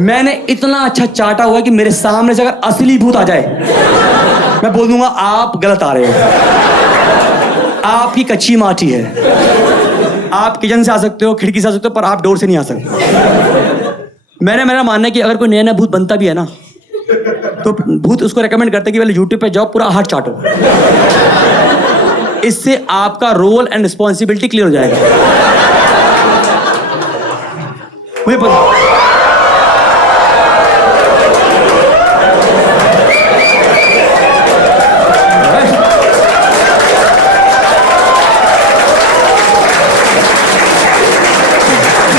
मैंने इतना अच्छा चाटा हुआ है कि मेरे सामने से अगर असली भूत आ जाए मैं बोल दूंगा आप गलत आ रहे हो, आपकी कच्ची माटी है। आप किचन से आ सकते हो, खिड़की से आ सकते हो, पर आप डोर से नहीं आ सकते। मेरा मानना है कि अगर कोई नया नया भूत बनता भी है ना तो भूत उसको रेकमेंड करते हैं कि पहले यूट्यूब पे जाओ, पूरा आहट चाटो। इससे आपका रोल एंड रिस्पॉन्सिबिलिटी क्लियर हो जाएगा। मुझे पता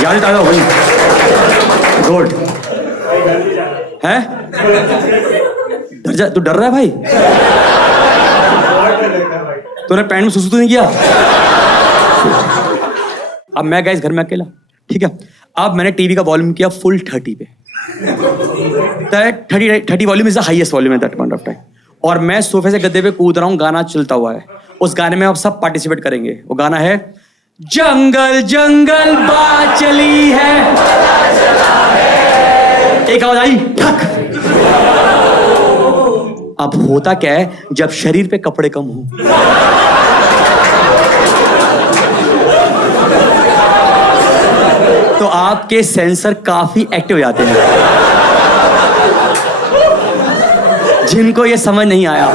याद ताजा हो गई रोड है। तू डर रहा है भाई? तूने पैंट में सुसु तो नहीं किया? अब मैं गाइस घर में अकेला, ठीक है? अब मैंने टीवी का वॉल्यूम किया फुल 30 पे। 30 volume is the highest volume at that point of time. और मैं सोफे से गद्दे पे कूद रहा हूँ, गाना चलता हुआ है। उस गाने में आप सब पार्टिसिपेट करेंगे। वो गाना है जंगल जंगल बात चली है। एक आवाज आई ठक। अब होता क्या है जब शरीर पे कपड़े कम हो, तो आपके सेंसर काफी एक्टिव हो जाते हैं। जिनको ये समझ नहीं आया,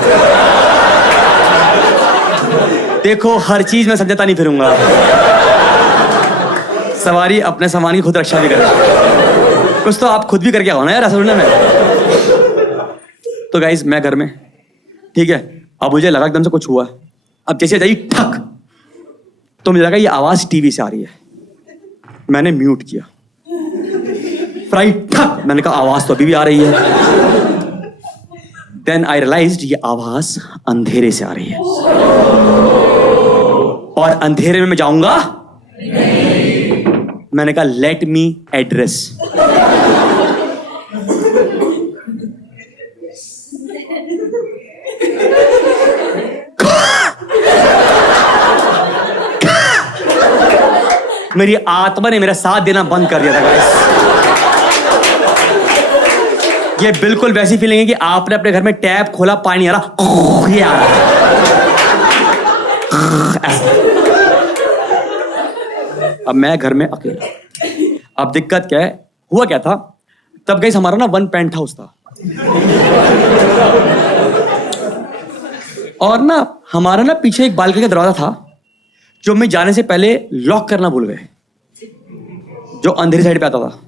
देखो हर चीज में समझता नहीं फिरूंगा। सवारी अपने सामान की खुद रक्षा भी करे, कुछ तो आप खुद भी करके आओ ना यार असल में। तो गाइस मैं घर में, ठीक है, अब मुझे लगा एकदम से कुछ हुआ। अब जैसे जाइए ठक, तो मुझे लगा ये आवाज टीवी से आ रही है। मैंने म्यूट किया। फ्राई ठक, मैंने कहा आवाज तो अभी भी आ रही है। देन आई रियलाइज्ड ये आवाज अंधेरे से आ रही है, और अंधेरे में मैं जाऊंगा नहीं। मैंने कहा लेट मी एड्रेस। मेरी आत्मा ने मेरा साथ देना बंद कर दिया था गाइस। ये बिल्कुल वैसी फीलिंग है कि आपने अपने घर में टैप खोला, पानी आ रहा, ये आ रहा। अब मैं घर में अकेला। अब दिक्कत क्या है, हुआ क्या था तब गाइस, हमारा ना 1 पेंट हाउस था, और ना हमारा ना पीछे एक बालकनी का दरवाजा था जो मैं जाने से पहले लॉक करना भूल गए, जो अंधेरी साइड पे आता था।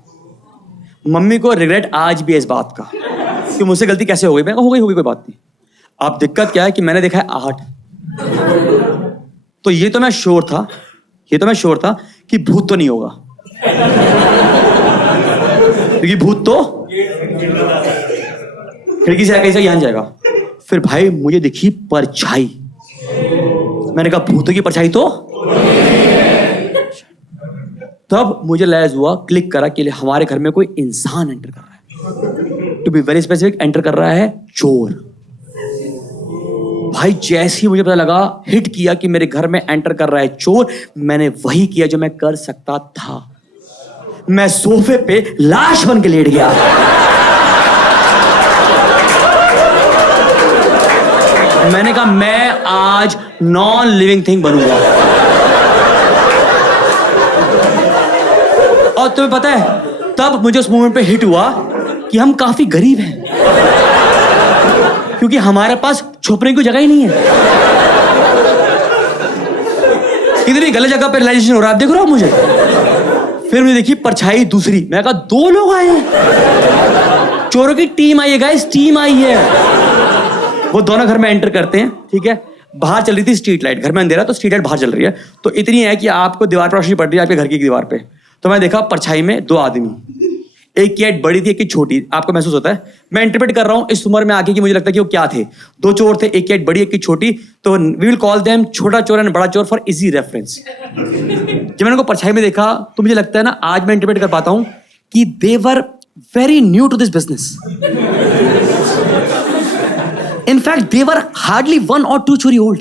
मम्मी को रिग्रेट आज भी है इस बात का कि मुझसे गलती कैसे हो गई। मैं हो गई कोई बात नहीं। अब दिक्कत क्या है कि मैंने देखा है आहट, तो ये तो मैं श्योर था कि भूत तो नहीं होगा, क्योंकि भूत तो खिड़की से आके यहां जाएगा। फिर भाई मुझे दिखी परछाई। मैंने कहा भूतों की परछाई तो तब मुझे रियलाइज हुआ, क्लिक करा कि हमारे घर में कोई इंसान एंटर कर रहा है। To be very specific, enter कर रहा है चोर। भाई जैसे ही मुझे पता लगा, हिट किया कि मेरे घर में एंटर कर रहा है चोर, मैंने वही किया जो मैं कर सकता था। मैं सोफे पे लाश बन के लेट गया। मैंने कहा मैं आज नॉन लिविंग थिंग बनूंगा। और तुम्हें पता है, तब मुझे उस मोमेंट पे हिट हुआ कि हम काफी गरीब हैं, क्योंकि हमारे पास छुपने की जगह ही नहीं है। इतनी गलत जगह पे रियलाइजेशन हो रहा है, देख रहे हो मुझे। फिर मैंने देखी परछाई दूसरी, मैं कहा 2 लोग आए हैं, चोरों की टीम आई है गाइस, टीम आई है। वो दोनों घर में एंटर करते हैं, ठीक है। बाहर चल रही थी स्ट्रीट लाइट, घर में अंधेरा तो स्ट्रीट लाइट बाहर चल रही है, तो इतनी है कि आपको दीवार पर रोशनी पड़ रही है, आपके घर की दीवार पे। तो मैं देखा परछाई में 2 आदमी, एक की हाइट बड़ी थी, एक की छोटी। आपको महसूस होता है, मैं इंटरप्रेट कर रहा हूं इस उम्र में आके कि मुझे लगता है कि वो क्या थे। 2 चोर थे, एक की हाइट बड़ी, एक की छोटी। तो वी विल कॉल देम छोटा चोर एंड बड़ा चोर फॉर इजी रेफरेंस। जब मैंने उनको परछाई में देखा तो मुझे लगता है ना, आज मैं इंटरप्रेट कर पाता हूं कि they were very new to this business. In fact, they were hardly 1 or 2 चोरी old.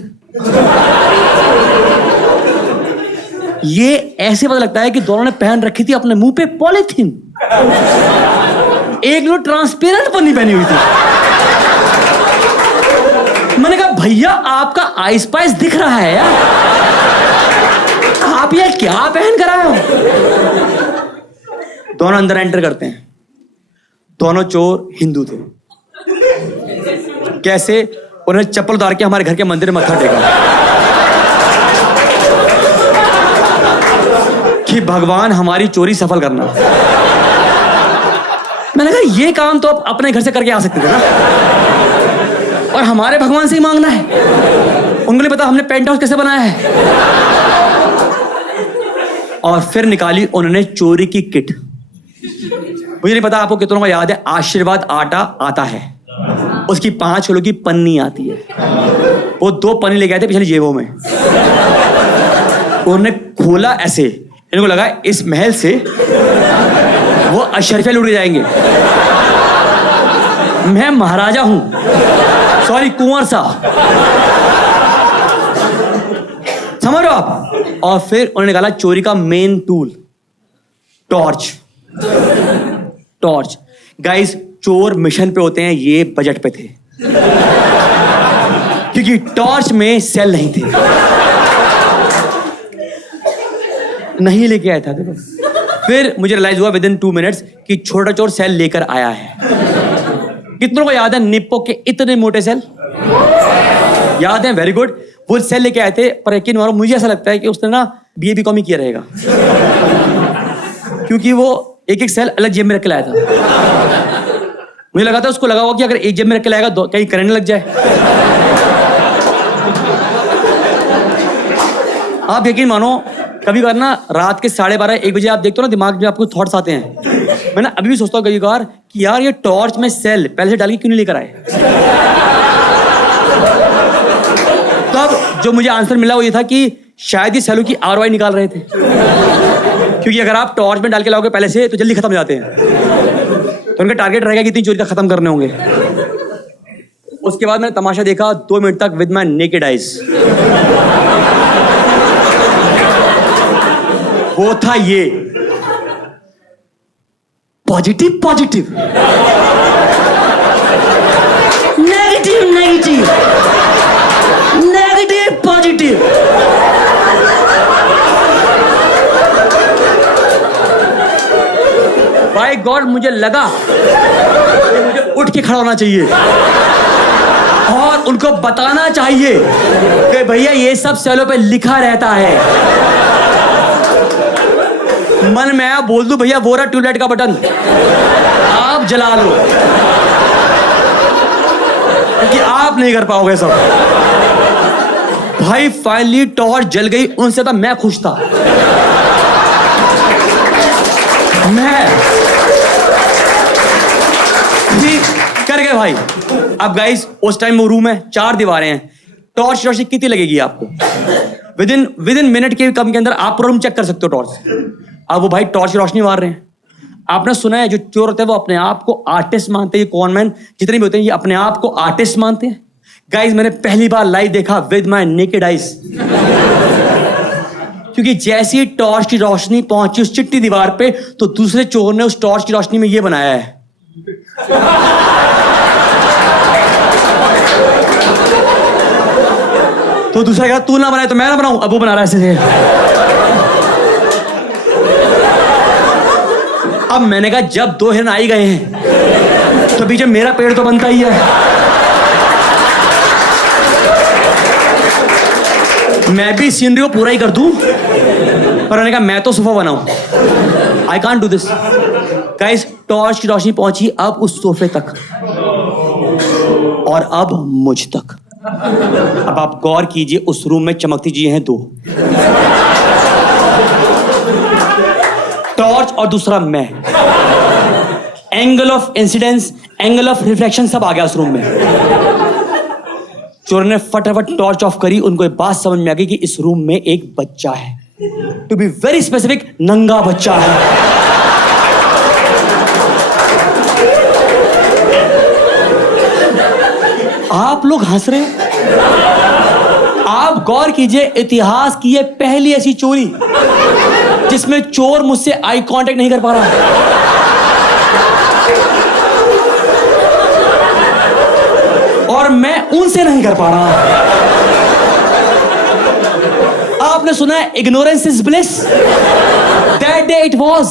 ये ऐसे पता लगता है कि दोनों ने पहन रखी थी अपने मुंह पे पॉलीथीन। एक ने ट्रांसपेरेंट पन्नी पहनी हुई थी। मैंने कहा भैया आपका आई स्पाइस दिख रहा है यार, आप ये क्या पहन कर आए हो? दोनों अंदर एंटर करते हैं। दोनों चोर हिंदू थे। कैसे? उन्होंने चप्पल उतार के हमारे घर के मंदिर में मत्था टेका कि भगवान हमारी चोरी सफल करना। मैंने कहा ये काम तो आप अपने घर से करके आ सकते थे ना, और हमारे भगवान से ही मांगना है। उनको नहीं पता हमने पेंट हाउस कैसे बनाया है। और फिर निकाली उन्होंने चोरी की किट। मुझे नहीं पता आपको कितनों को याद है, आशीर्वाद आटा आता है, उसकी 5 किलो की पन्नी आती है। वो 2 पन्नी लेके आए थे पिछली जेबों में। उन्होंने खोला ऐसे, इनको लगा इस महल से वो अशरफिया लूट के जाएंगे। मैं महाराजा हूं, सॉरी कुंवर सा, समझ रहे हो आप। और फिर उन्होंने निकाला चोरी का main tool, torch. Torch guys, चोर मिशन पे होते हैं, ये बजट पे थे, क्योंकि टॉर्च में सेल नहीं थे। नहीं लेके आया था। देखो, फिर मुझे रियलाइज हुआ विद इन 2 मिनट्स कि छोटा चोर सेल लेकर आया है। कितनों को याद है निप्पो के इतने मोटे सेल? याद है? Very good. वो सेल लेके आए थे, पर यकीन मानो मुझे ऐसा लगता है कि उसने ना BA BCom ही किया रहेगा, क्योंकि वो एक सेल अलग जेब में रख के लाया था। मुझे लगा था उसको लगा हुआ कि अगर एक जेब में रख के लाएगा कहीं करंट लग जाए। आप यकीन मानो, कभी बार ना रात के 12:30-1 बजे आप देखते हो ना, दिमाग में आपको थॉट्स आते हैं। मैं ना अभी भी सोचता हूँ कई बार कि यार ये टॉर्च में सेल पहले से डाल के क्यों नहीं लेकर आए। तब जो मुझे आंसर मिला वो ये था कि शायद ये सेलों की ROI निकाल रहे थे, क्योंकि अगर आप टॉर्च में डाल के लाओगे पहले से तो जल्दी खत्म हो जाते हैं। तो उनका टारगेट रहेगा कि इतनी चोरी तक खत्म करने होंगे। उसके बाद मैंने तमाशा देखा 2 मिनट तक विद माय नेकेड आइज। वो था ये positive positive, negative negative, negative positive. By god, मुझे लगा कि मुझे उठ के खड़ा होना चाहिए और उनको बताना चाहिए कि भैया ये सब सेलों पे लिखा रहता है। मन में आया बोल दूं भैया वो रहा ट्यूबलाइट का बटन, आप जला लो, क्योंकि आप नहीं कर पाओगे सब। भाई फाइनली टॉर्च जल गई, उनसे तो मैं खुश था। मैं कर गए भाई। अब गाइस उस टाइम वो रूम है, 4 दीवारें हैं, टॉर्च रोशनी कितनी लगेगी आपको? विद इन मिनट के कम के अंदर आप पूरा रूम चेक कर सकते हो टॉर्च। अब वो भाई टॉर्च की रोशनी मार रहे हैं। आपने सुना है जो चोर होते हैं वो अपने आप को आर्टिस्ट मानते हैं। ये कॉनमैन जितने भी होते हैं ये अपने आप को आर्टिस्ट मानते हैं। गाइस मैंने पहली बार लाइव देखा विद माय नेकेड आइज, क्योंकि जैसी ही टॉर्च की रोशनी पहुंची उस चिट्टी दीवार पे तो दूसरे चोर ने उस टॉर्च की रोशनी में ये बनाया है। तो दूसरा कहा तू ना बनाए तो मैं ना बनाऊं, अब वो बना रहा है ऐसे से। अब मैंने कहा जब दो हिरन आई गए हैं तो पीछे मेरा पेड़ तो बनता ही है। मैं भी सीनरी को पूरा ही कर दूं, पर मैंने कहा मैं तो सोफा बनाऊं। I can't do this. Guys torch की रोशनी पहुंची अब उस सोफे तक और अब मुझ तक। अब आप गौर कीजिए उस रूम में चमकती चीजें हैं दो, टॉर्च और दूसरा मैं। Angle of incidence, angle of reflection सब आ गया उस रूम में। चोर ने फटाफट टॉर्च ऑफ करी। उनको एक बात समझ में आ गई कि इस रूम में एक बच्चा है, टू बी वेरी स्पेसिफिक नंगा बच्चा है। आप लोग हंस रहे हो। आप गौर कीजिए इतिहास की ये पहली ऐसी चोरी जिसमें चोर मुझसे आई कांटेक्ट नहीं कर पा रहा। और मैं उनसे नहीं कर पा रहा। आपने सुना है ignorance is bliss, that day it was.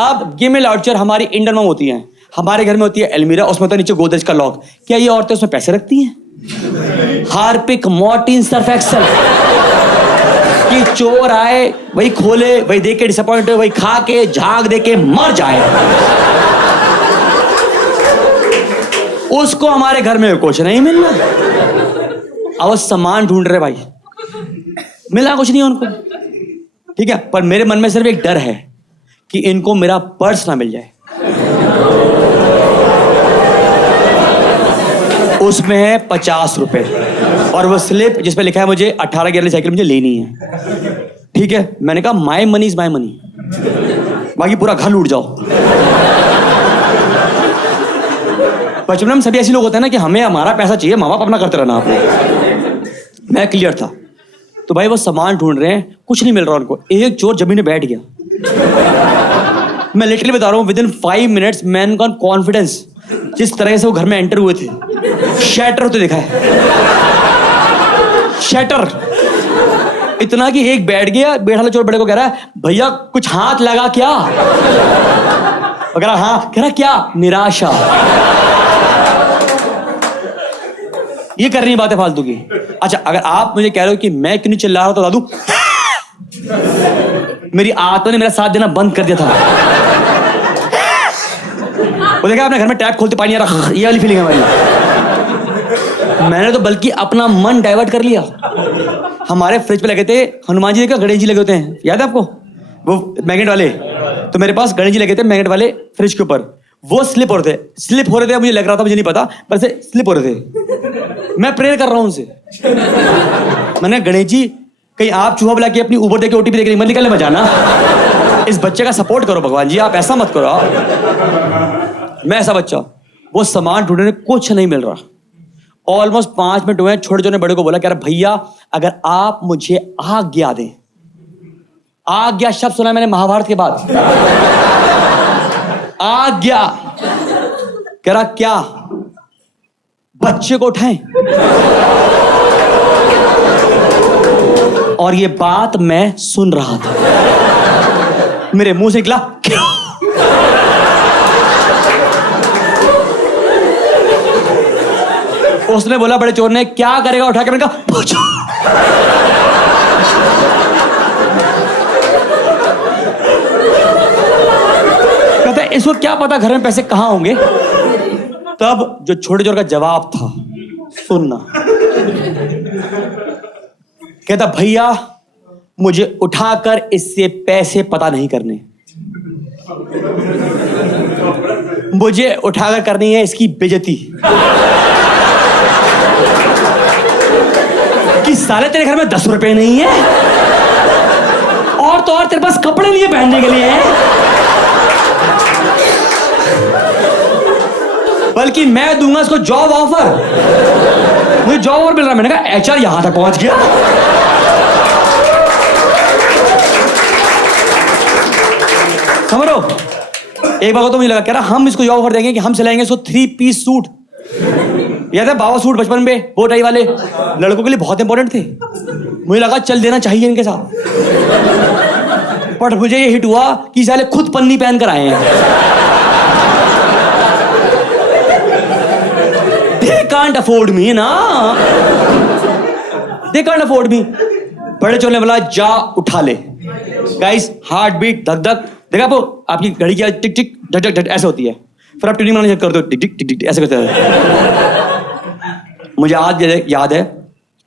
अब गिव मी लॉर्चर हमारी इंडियन मॉम होती हैं, हमारे घर में होती है अलमीरा, उसमें तो नीचे गोदरेज का लॉक। क्या ये औरतें उसमें पैसे रखती हैं? हार्पिक, मॉर्टिन, सर्फ एक्सेल कि चोर आए वही खोले, वही देख के डिसअपॉइंट हो, वही खा के झाग दे के मर जाए। उसको हमारे घर में कुछ नहीं मिलना। अब वो सामान ढूंढ रहे भाई, मिला कुछ नहीं उनको। ठीक है, पर मेरे मन में सिर्फ एक डर है कि इनको मेरा पर्स ना मिल जाए। उसमें है 50 रुपए और वो स्लिप जिसपे लिखा है मुझे 18 गियर वाली साइकिल मुझे लेनी है। ठीक है, मैंने कहा my money is my money, बाकी पूरा घर लूट जाओ। बचपन में सभी ऐसे लोग होते हैं ना कि हमें हमारा पैसा चाहिए, माँ बाप अपना करते रहना। आपने मैं क्लियर था। तो भाई वो सामान ढूंढ रहे हैं, कुछ नहीं मिल रहा उनको। एक चोर जमीन में बैठ गया। मैं लिटरली बता रहा हूँ, विद इन 5 मिनट्स मैन का कॉन्फिडेंस जिस तरह से वो घर में एंटर हुए थे, शैटर होते दिखा है। शैटर इतना कि एक बैठ गया, बैठा चोर बड़े को कह रहा है भैया कुछ हाथ लगा क्या? वगैरह हाँ, कह रहा क्या? निराशा। ये कर रही बात है फालतू की। अच्छा, अगर आप मुझे कह रहे हो कि मैं क्यों नहीं चिल्ला रहा तो बता दूं, मेरी आत्मा ने मेरा साथ देना बंद कर दिया था। वो देखा आपने घर में टैप खोलते पानी आ रहा, ये वाली फीलिंग है हमारी। मैंने तो बल्कि अपना मन डाइवर्ट कर लिया। हमारे फ्रिज पे लगे थे हनुमान जी का, गणेश जी लगे होते हैं, याद है आपको वो मैग्नेट वाले? तो मेरे पास गणेश जी लगे थे मैग्नेट वाले फ्रिज के ऊपर। वो स्लिप हो रहे थे, मुझे लग रहा था, मुझे नहीं पता, पर से स्लिप हो रहे थे। मैं प्रेयर कर रहा हूं उनसे, मैंने गणेश जी कहीं आप चूहा बुला के अपनी ऊबर देके ओटीपी देके मत निकलने बचाना, इस बच्चे का सपोर्ट करो भगवान जी, आप ऐसा मत करो। मैं ऐसा बच्चा, वो सामान ढूंढने कुछ नहीं मिल रहा। ऑलमोस्ट 5 मिनट हुए, छोटे छोटे बड़े को बोला, कह रहा भैया अगर आप मुझे आज्ञा दें। आज्ञा शब्द सुना मैंने महाभारत के बाद। आज्ञा। कह रहा क्या? बच्चे को उठाएं। और ये बात मैं सुन रहा था, मेरे मुंह से निकला क्यों? उसने बोला बड़े चोर ने, क्या करेगा उठा के? मैंने कहा पूछो। कहते इसको क्या पता घर में पैसे कहां होंगे। तब जो छोटे चोर का जवाब था, सुनना। कहता भैया मुझे उठाकर इससे पैसे पता नहीं करने, मुझे उठाकर करनी है इसकी बेइज्जती। साले तेरे घर में 10 रुपए नहीं है और तो और तेरे पास कपड़े नहीं है पहनने के लिए है, बल्कि मैं दूंगा इसको जॉब ऑफर। मुझे जॉब ऑफर मिल रहा है। मैंने कहा एचआर यहां तक पहुंच गया। समझ लो, एक बार तो मुझे लगा कह रहा हम इसको जॉब ऑफर देंगे कि हम सिलाएंगे इसको 3 पीस सूट। याद है बाबा सूट बचपन में वो टाई वाले लड़कों के लिए बहुत इंपॉर्टेंट थे। मुझे लगा चल देना चाहिए इनके साथ, पर मुझे ये हिट हुआ कि साले खुद पन्नी पहन कर आए हैं। They can't afford me ना, they can't afford me। बड़े चोर ने बोला जा उठा ले। गाइस हार्ट बीट धक धक, देखा वो आपकी घड़ी की टिक टिक धक धक धक ऐसे होती है, फिर आप ट्यूनिंग बनाना कर दो टिक टिक टिक टिक ऐसे करते हैं। मुझे आज याद है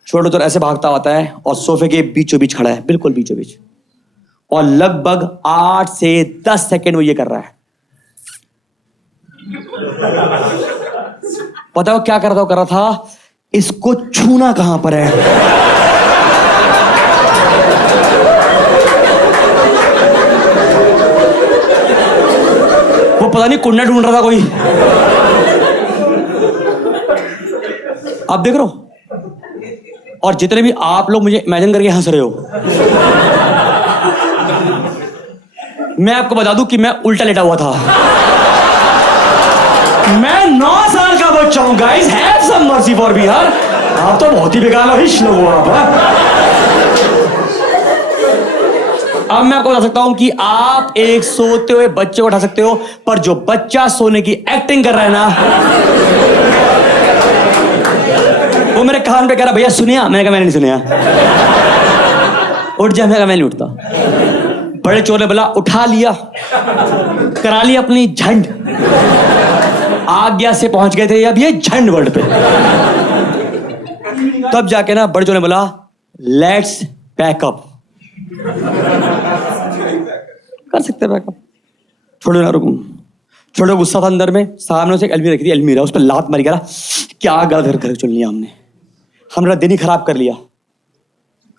छोटू तो ऐसे भागता आता है और सोफे के बीचों बीच खड़ा है, बिल्कुल बीचों बीच, और लगभग 8 से 10 सेकंड वो ये कर रहा है। पता है क्या कर रहा था? इसको छूना कहां पर है। वो पता नहीं कुंडा ढूंढ रहा था कोई। आप देख रहे हो, और जितने भी आप लोग मुझे इमेजिन करके हंस रहे हो, मैं आपको बता दूं कि मैं उल्टा लेटा हुआ था। मैं 9 साल का बच्चा हूं guys, have some mercy for me यार। आप तो बहुत ही बेकार लोग हो आप। अब मैं आपको बता सकता हूं कि आप एक सोते हुए बच्चे को उठा सकते हो, पर जो बच्चा सोने की एक्टिंग कर रहा है ना, वो मेरे कान पे कह रहा भैया सुनिया। मैंने कहा मैंने नहीं सुनिया, उठ जा। मैं नहीं उठता। बड़े चोर ने बोला उठा लिया, करा लिया अपनी झंड, आज्ञा से पहुंच गए थे अब ये झंड वर्ड पे। तब जाके ना बड़े चोर ने बोला लेट्स पैकअप। कर सकते पैकअप, छोड़ो ना रुकूं। छोड़ो गुस्सा था अंदर में। सामने उसे एक अलमीरा रखी थी, अलमीरा उस पर लात मारी, करा क्या गलत घर चुन लिया हमने, हमारा दिन ही खराब कर लिया,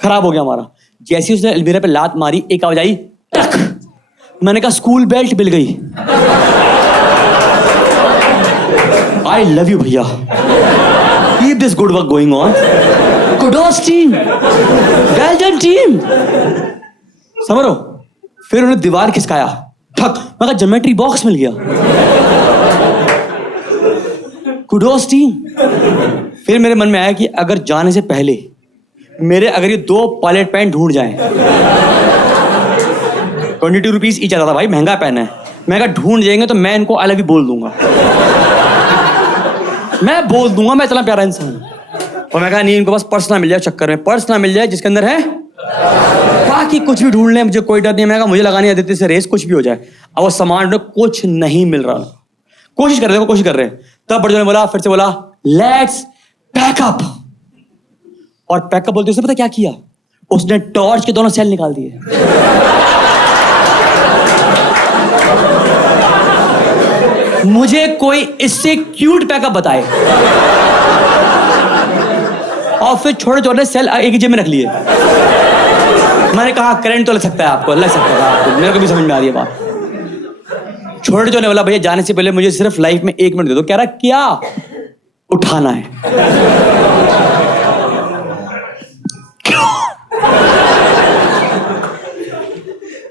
खराब हो गया हमारा। जैसे उसने अलमीरा पे लात मारी, एक आवाज आई टक। मैंने कहा स्कूल बेल्ट मिल गई। आई लव यू भैया, keep this good work going on, kudos team, well done team. समझ लो, फिर उन्हें दीवार खिसकाया ठक। मैं कहा ज्योमेट्री बॉक्स मिल गया, कुडोस टीम। फिर मेरे मन में आया कि अगर जाने से पहले अगर ये 2 पॉलेट पैंट ढूंढ जाएं, 22 रुपीज ईच आता था भाई, महंगा पेन है। मैं कहा ढूंढ जाएंगे तो मैं इनको अलग ही बोल दूंगा, मैं इतना प्यारा इंसान। और मैं कहा नहीं, इनको बस पर्स ना मिल जाए, चक्कर में पर्स ना मिल जाए जिसके अंदर है, बाकी कुछ भी ढूंढ लें, मुझे कोई डर नहीं है। मैं कहा मुझे लगानी आदित्य से रेस, कुछ भी हो जाए। अब वो सामान कुछ नहीं मिल रहा, कोशिश कर रहे हैं। तब बड़े ने बोला, फिर से बोला लेट्स पैकअप। और पैकअप बोलते उसने पता क्या किया? उसने टॉर्च के दोनों सेल निकाल दिए। मुझे कोई इससे क्यूट पैकअप बताए। और फिर छोटे छोटे सेल एक ही जेब में रख लिए। मैंने कहा करंट तो लग सकता है आपको, मेरे को भी समझ में आ रही है बात। छोटे जो ने बोला भैया जाने से पहले मुझे सिर्फ लाइफ में 1 मिनट दे दो। कह रहा क्या उठाना है?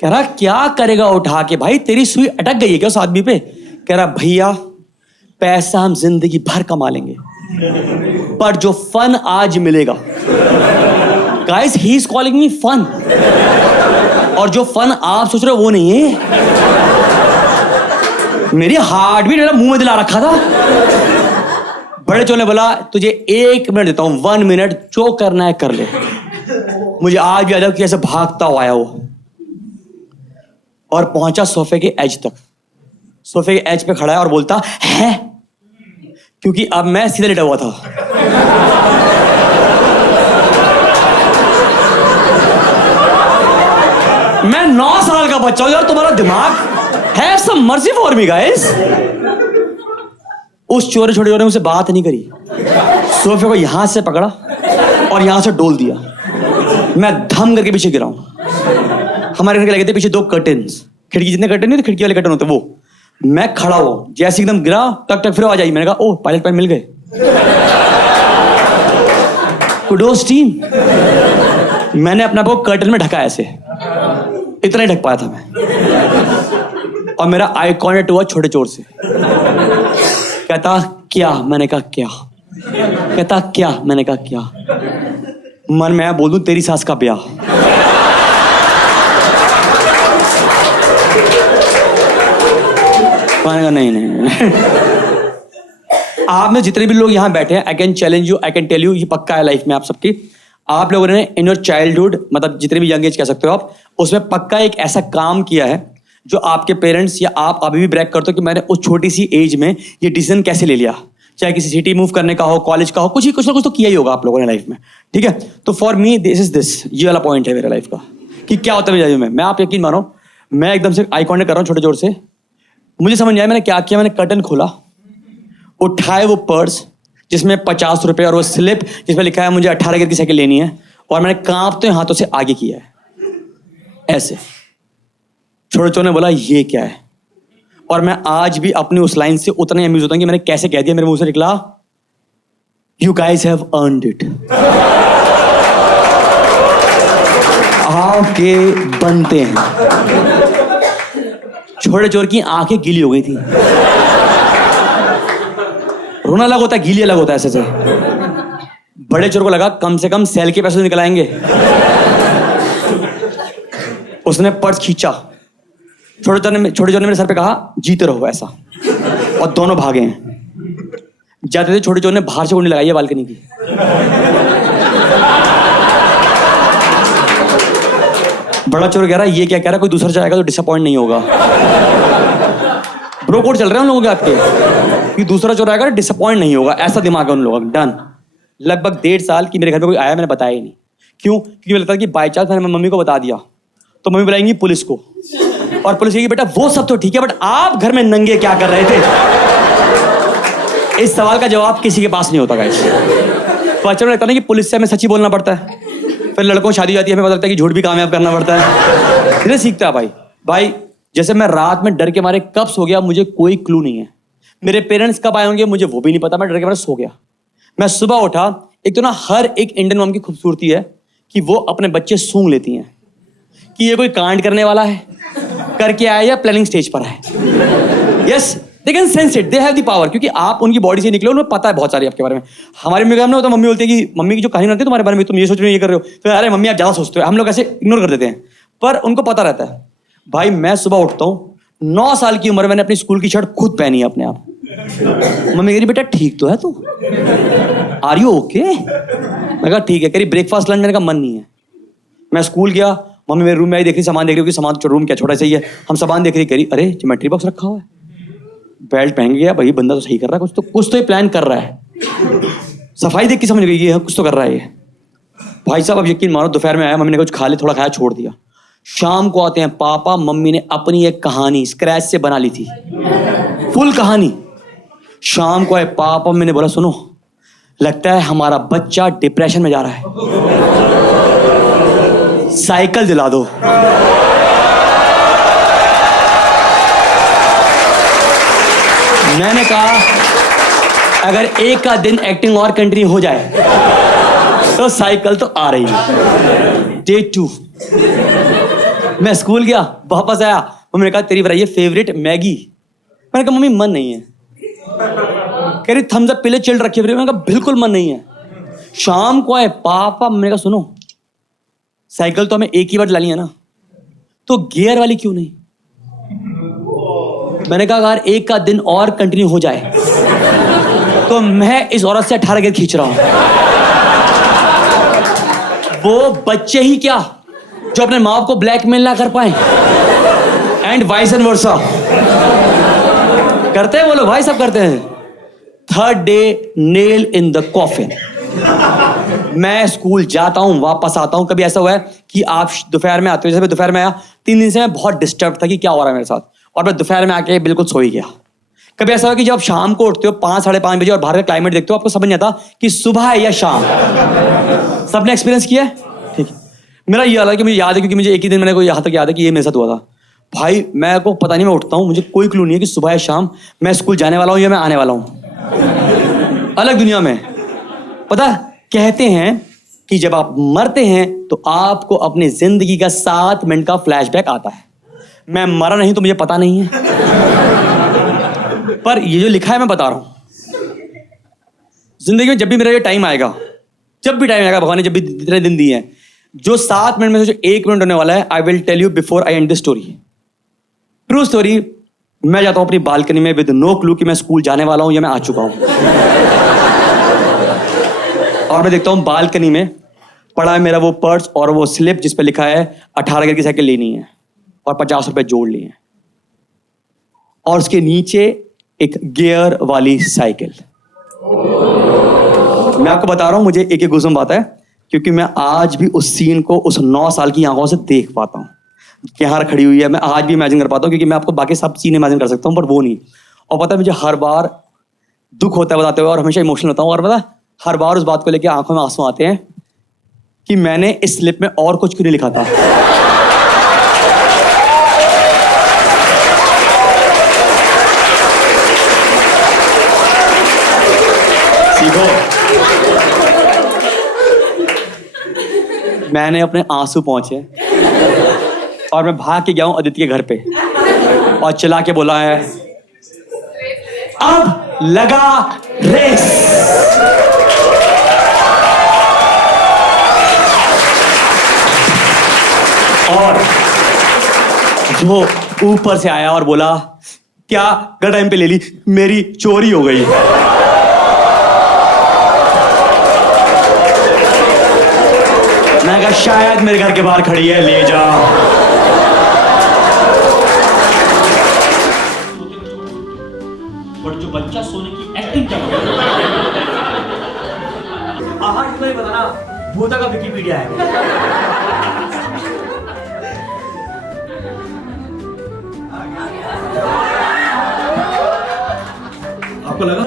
कह रहा क्या करेगा उठा के? भाई तेरी सुई अटक गई है क्या उस आदमी पे? कह रहा भैया पैसा हम जिंदगी भर कमा लेंगे, पर जो फन आज मिलेगा, guys he is calling me fun, और जो फन आप सोच रहे हो वो नहीं है। मेरी हार्ट बीट मेरा मुंह में दिला रखा था। बड़े चोर ने बोला तुझे 1 मिनट देता हूं, 1 मिनट, जो करना है कर ले। मुझे आज भी याद है कि ऐसे भागता हुआ आया वो और पहुंचा सोफे के एज तक। सोफे के एज पे खड़ा है और बोलता है, क्योंकि अब मैं सीधे लेटा हुआ था। मैं 9 साल का बच्चा हूं यार, तुम्हारा दिमाग have some mercy for me guys. उस छोटे छोटे ने मुझसे बात नहीं करी, सोफे को यहां से पकड़ा और यहां से डोल दिया। मैं धम करके पीछे गिरा हूं। हमारे घर के लगे थे पीछे 2 कर्टन्स, खिड़की जितने कर्टन नहीं थे, खिड़की वाले कर्टन होते वो। मैं खड़ा हुआ, जैसे एकदम गिरा टक टक फिर आवाज आई। मैंने कहा ओह पायलट पैन मिल गए। Kudos team. मैंने अपना को कर्टन में ढका ऐसे, इतना ही ढक पाया था मैं। और मेरा आई कॉन्टेक्ट हुआ छोटे चोर से। कहता क्या? मैंने कहा क्या? कहता क्या? मैंने कहा क्या? मन में बोल दूं तेरी सास का ब्याह। मैंने कहा नहीं। आप में जितने भी लोग यहां बैठे हैं, I can challenge you, I can tell you, ये पक्का है लाइफ में आप सबकी। आप लोगों ने इन योर चाइल्डहुड, मतलब जितने भी यंग एज कह सकते हो आप, उसमें पक्का एक ऐसा काम किया है जो आपके पेरेंट्स या आप अभी भी ब्रैक करते हो कि मैंने उस छोटी सी एज में ये डिसीजन कैसे ले लिया। चाहे किसी सिटी मूव करने का हो, कॉलेज का हो, कुछ ना कुछ तो किया ही होगा आप लोगों ने लाइफ में। ठीक है, तो for me this is this, ये वाला पॉइंट है मेरे लाइफ का कि क्या होता है मेरी लाइफ में। मैं आप यकीन मानो, मैं एकदम से आई कॉन्टेक्ट कर रहा हूँ छोटे जोर से। मुझे समझ नहीं आया मैंने क्या किया। मैंने कर्टन खोला, उठाए वो पर्स जिसमें 50 रुपए और वो स्लिप जिसमें लिखा है मुझे 18 गियर की साइकिल लेनी है, और मैंने कांपते हाथों से आगे किया है ऐसे। छोटे चोर ने बोला ये क्या है, और मैं आज भी अपनी उस लाइन से उतना अम्यूज होता हूं कि मैंने कैसे कह दिया। मेरे मुंह से निकला you guys have earned it. आपके बनते हैं। छोटे चोर की आंखें गीली हो गई थी। रोना अलग होता है, गीली अलग होता है ऐसे से। बड़े चोर को लगा कम से कम सेल के पैसे निकल आएंगे। उसने पर्स खींचा। छोटे चोर ने मेरे सर पे कहा जीते रहो ऐसा, और दोनों भागे हैं। जाते थे छोटे चोर ने बाहर से कुंडी लगाई है बालकनी की। बड़ा चोर कह रहा है ये क्या कह रहा है, कोई दूसरा जाएगा तो डिसअपॉइंट नहीं होगा। ब्रो कोड चल रहे हैं उन लोगों के आपके कि दूसरा चोर आएगा डिसअपॉइंट नहीं होगा, ऐसा दिमाग है उन लोगों का। डन। लगभग 1.5 साल की मेरे घर में कोई आया, मैंने बताया ही नहीं। क्यों? क्योंकि मुझे लगता है कि बाई चांस मैंने मम्मी को बता दिया तो मम्मी बुलाएंगी पुलिस को, और पुलिस कहेगी बेटा वो सब तो ठीक है बट आप घर में नंगे क्या कर रहे थे। इस सवाल का जवाब किसी के पास नहीं होता गाइस। तो अच्छा लगता है कि पुलिस से हमें सच्ची बोलना पड़ता है। फिर लड़कों को शादी जाती है, हमें पता लगता है कि झूठ भी कामयाब करना पड़ता है। धीरे सीखता है भाई। जैसे मैं रात में डर के मारे कब सो गया मुझे कोई क्लू नहीं है। मेरे पेरेंट्स कब आए होंगे मुझे वो भी नहीं पता। मैं डर के मारे सो गया। मैं सुबह उठा। एक तो ना हर एक इंडियन मॉम की खूबसूरती है कि वो अपने बच्चे सूंघ लेती हैं कि ये कोई कांड करने वाला है, करके आया या प्लानिंग स्टेज पर है। Yes, they can sense it, they have the power, क्योंकि आप उनकी बॉडी से निकले, उन्हें पता है बहुत सारी आपके बारे में। हमारी मम्मी का हमने होता, मम्मी बोलती है कि मम्मी की जो कहानी बनाती है तुम्हारे बारे में, तुम ये सोच रहे हो ये कर रहे हो, तो अरे मम्मी आप ज्यादा सोचते हो। हम लोग ऐसे इग्नोर कर देते हैं, पर उनको पता रहता है। भाई मैं सुबह उठता हूँ, 9 साल की उम्र मैंने अपनी स्कूल की शर्ट खुद पहनी है अपने आप। मम्मी कह रही बेटा ठीक तो है तू, आर यू ओके? मैं कहा ठीक है। कह रही ब्रेकफास्ट लंच? मैंने कहा मन नहीं है। मैं स्कूल गया, मम्मी मेरे रूम में आई, देख रही सामान देख रही होगी, सामान रूम क्या छोटा सही है, हम सामान देख रही, करी अरे ज्योमेट्री बॉक्स रखा हुआ है, बेल्ट पहन गया, भाई बंदा तो सही कर रहा है, कुछ तो ये प्लान कर रहा है। सफाई देख के समझ गई ये कुछ तो कर रहा है ये। भाई साहब अब यकीन मानो दोपहर में आया, मम्मी ने कुछ खा लिया, थोड़ा खाया, छोड़ दिया। शाम को आते हैं पापा, मम्मी ने अपनी एक कहानी स्क्रैच से बना ली थी, फुल कहानी। शाम को आए पापा, मैंने बोला सुनो लगता है हमारा बच्चा डिप्रेशन में जा रहा है, साइकिल दिला दो। मैंने कहा अगर एक का दिन एक्टिंग और कंटिन्यू हो जाए तो साइकिल तो आ रही है। डे 2 मैं स्कूल गया, वापस आया, मम्मी ने कहा तेरी बताइए फेवरेट मैगी। मैंने कहा मम्मी मन नहीं है। कह रही थम्स अप पीले चिल्ड रखी। मैंने कहा बिल्कुल मन नहीं है। शाम को आए पापा, मैंने कहा सुनो साइकिल तो हमें एक ही बार लानी है ना, तो गियर वाली क्यों नहीं? मैंने कहा अगर एक का दिन और कंटिन्यू हो जाए तो मैं इस औरत से 18 गियर खींच रहा हूं। वो बच्चे ही क्या जो अपने माँ बाप को ब्लैकमेल ना कर पाए, एंड वाइस एंड वर्सा। करते हैं वो लोग, भाई सब करते हैं। 3rd day nail in the coffin. मैं स्कूल जाता हूं, वापस आता हूं। कभी ऐसा हुआ है कि आप दोपहर में आते हो, जैसे मैं दोपहर में आया, 3 दिन से मैं बहुत डिस्टर्ब था कि क्या हो रहा है मेरे साथ, और मैं दोपहर में आके बिल्कुल सो ही गया कभी ऐसा हो कि जब आप शाम को उठते हो 5-5:30 बजे और बाहर का क्लाइमेट देखते हो, आपको समझ नहीं आता कि सुबह है या शाम। सबने एक्सपीरियंस किया है? ठीक है। मेरा ये हाल है कि मुझे याद है, क्योंकि मुझे एक ही दिन मैंने को यहाँ तक याद है कि ये मेरे साथ हुआ था। भाई मैं को पता नहीं, मैं उठता हूँ, मुझे कोई क्लू नहीं है कि सुबह है शाम, मैं स्कूल जाने वाला हूँ या मैं आने वाला हूँ। अलग दुनिया में। पता कहते हैं कि जब आप मरते हैं तो आपको अपनी जिंदगी का 7 मिनट का फ्लैशबैक आता है। मैं मरा नहीं तो मुझे पता नहीं है, पर ये जो लिखा है मैं बता रहा हूं। जिंदगी में जब भी मेरा ये टाइम आएगा, जब भी टाइम आएगा, भगवान ने जब भी इतने दिन दिए हैं, जो 7 मिनट में से जो 1 मिनट होने वाला है, I will tell you before I end the story. True story. मैं जाता हूं अपनी बालकनी में विद नो क्लू कि मैं स्कूल जाने वाला हूं या मैं आ चुका हूं। और मैं देखता हूं बालकनी में पड़ा है मेरा वो पर्स और वो स्लिप जिस पे लिखा है 18 गियर की साइकिल लेनी है और 50 रुपए जोड़ लिए हैं, और उसके नीचे एक गियर वाली साइकिल। मैं आपको बता रहा हूं, मुझे एक गुज़म आता है, क्योंकि मैं आज भी उस सीन को उस 9 साल की आंखों से देख पाता हूं। यहाँ खड़ी हुई है, मैं आज भी इमेजिन कर पाता हूं, क्योंकि मैं आपको बाकी सब सीन इमेजिन कर सकता हूं, पर वो नहीं। और पता है मुझे हर बार दुख होता है बताते हुए, और हमेशा इमोशनल होता हूं, और पता हर बार उस बात को लेकर आंखों में आंसू आते हैं कि मैंने इस स्लिप में और कुछ क्यों नहीं लिखा था। सीखो। मैंने अपने आंसू पहुंचे और मैं भाग के गया हूं अदिति के घर पे और चिल्ला के बोला है, अब लगा रेस। और जो ऊपर से आया और बोला, क्या गलत टाइम पे ले ली, मेरी चोरी हो गई। मैं कहा शायद मेरे घर के बाहर खड़ी है, ले जा। बट जो बच्चा सोने की एक्टिंग कर रहा है, बताना भूता का विकिपीडिया है। आपको लगा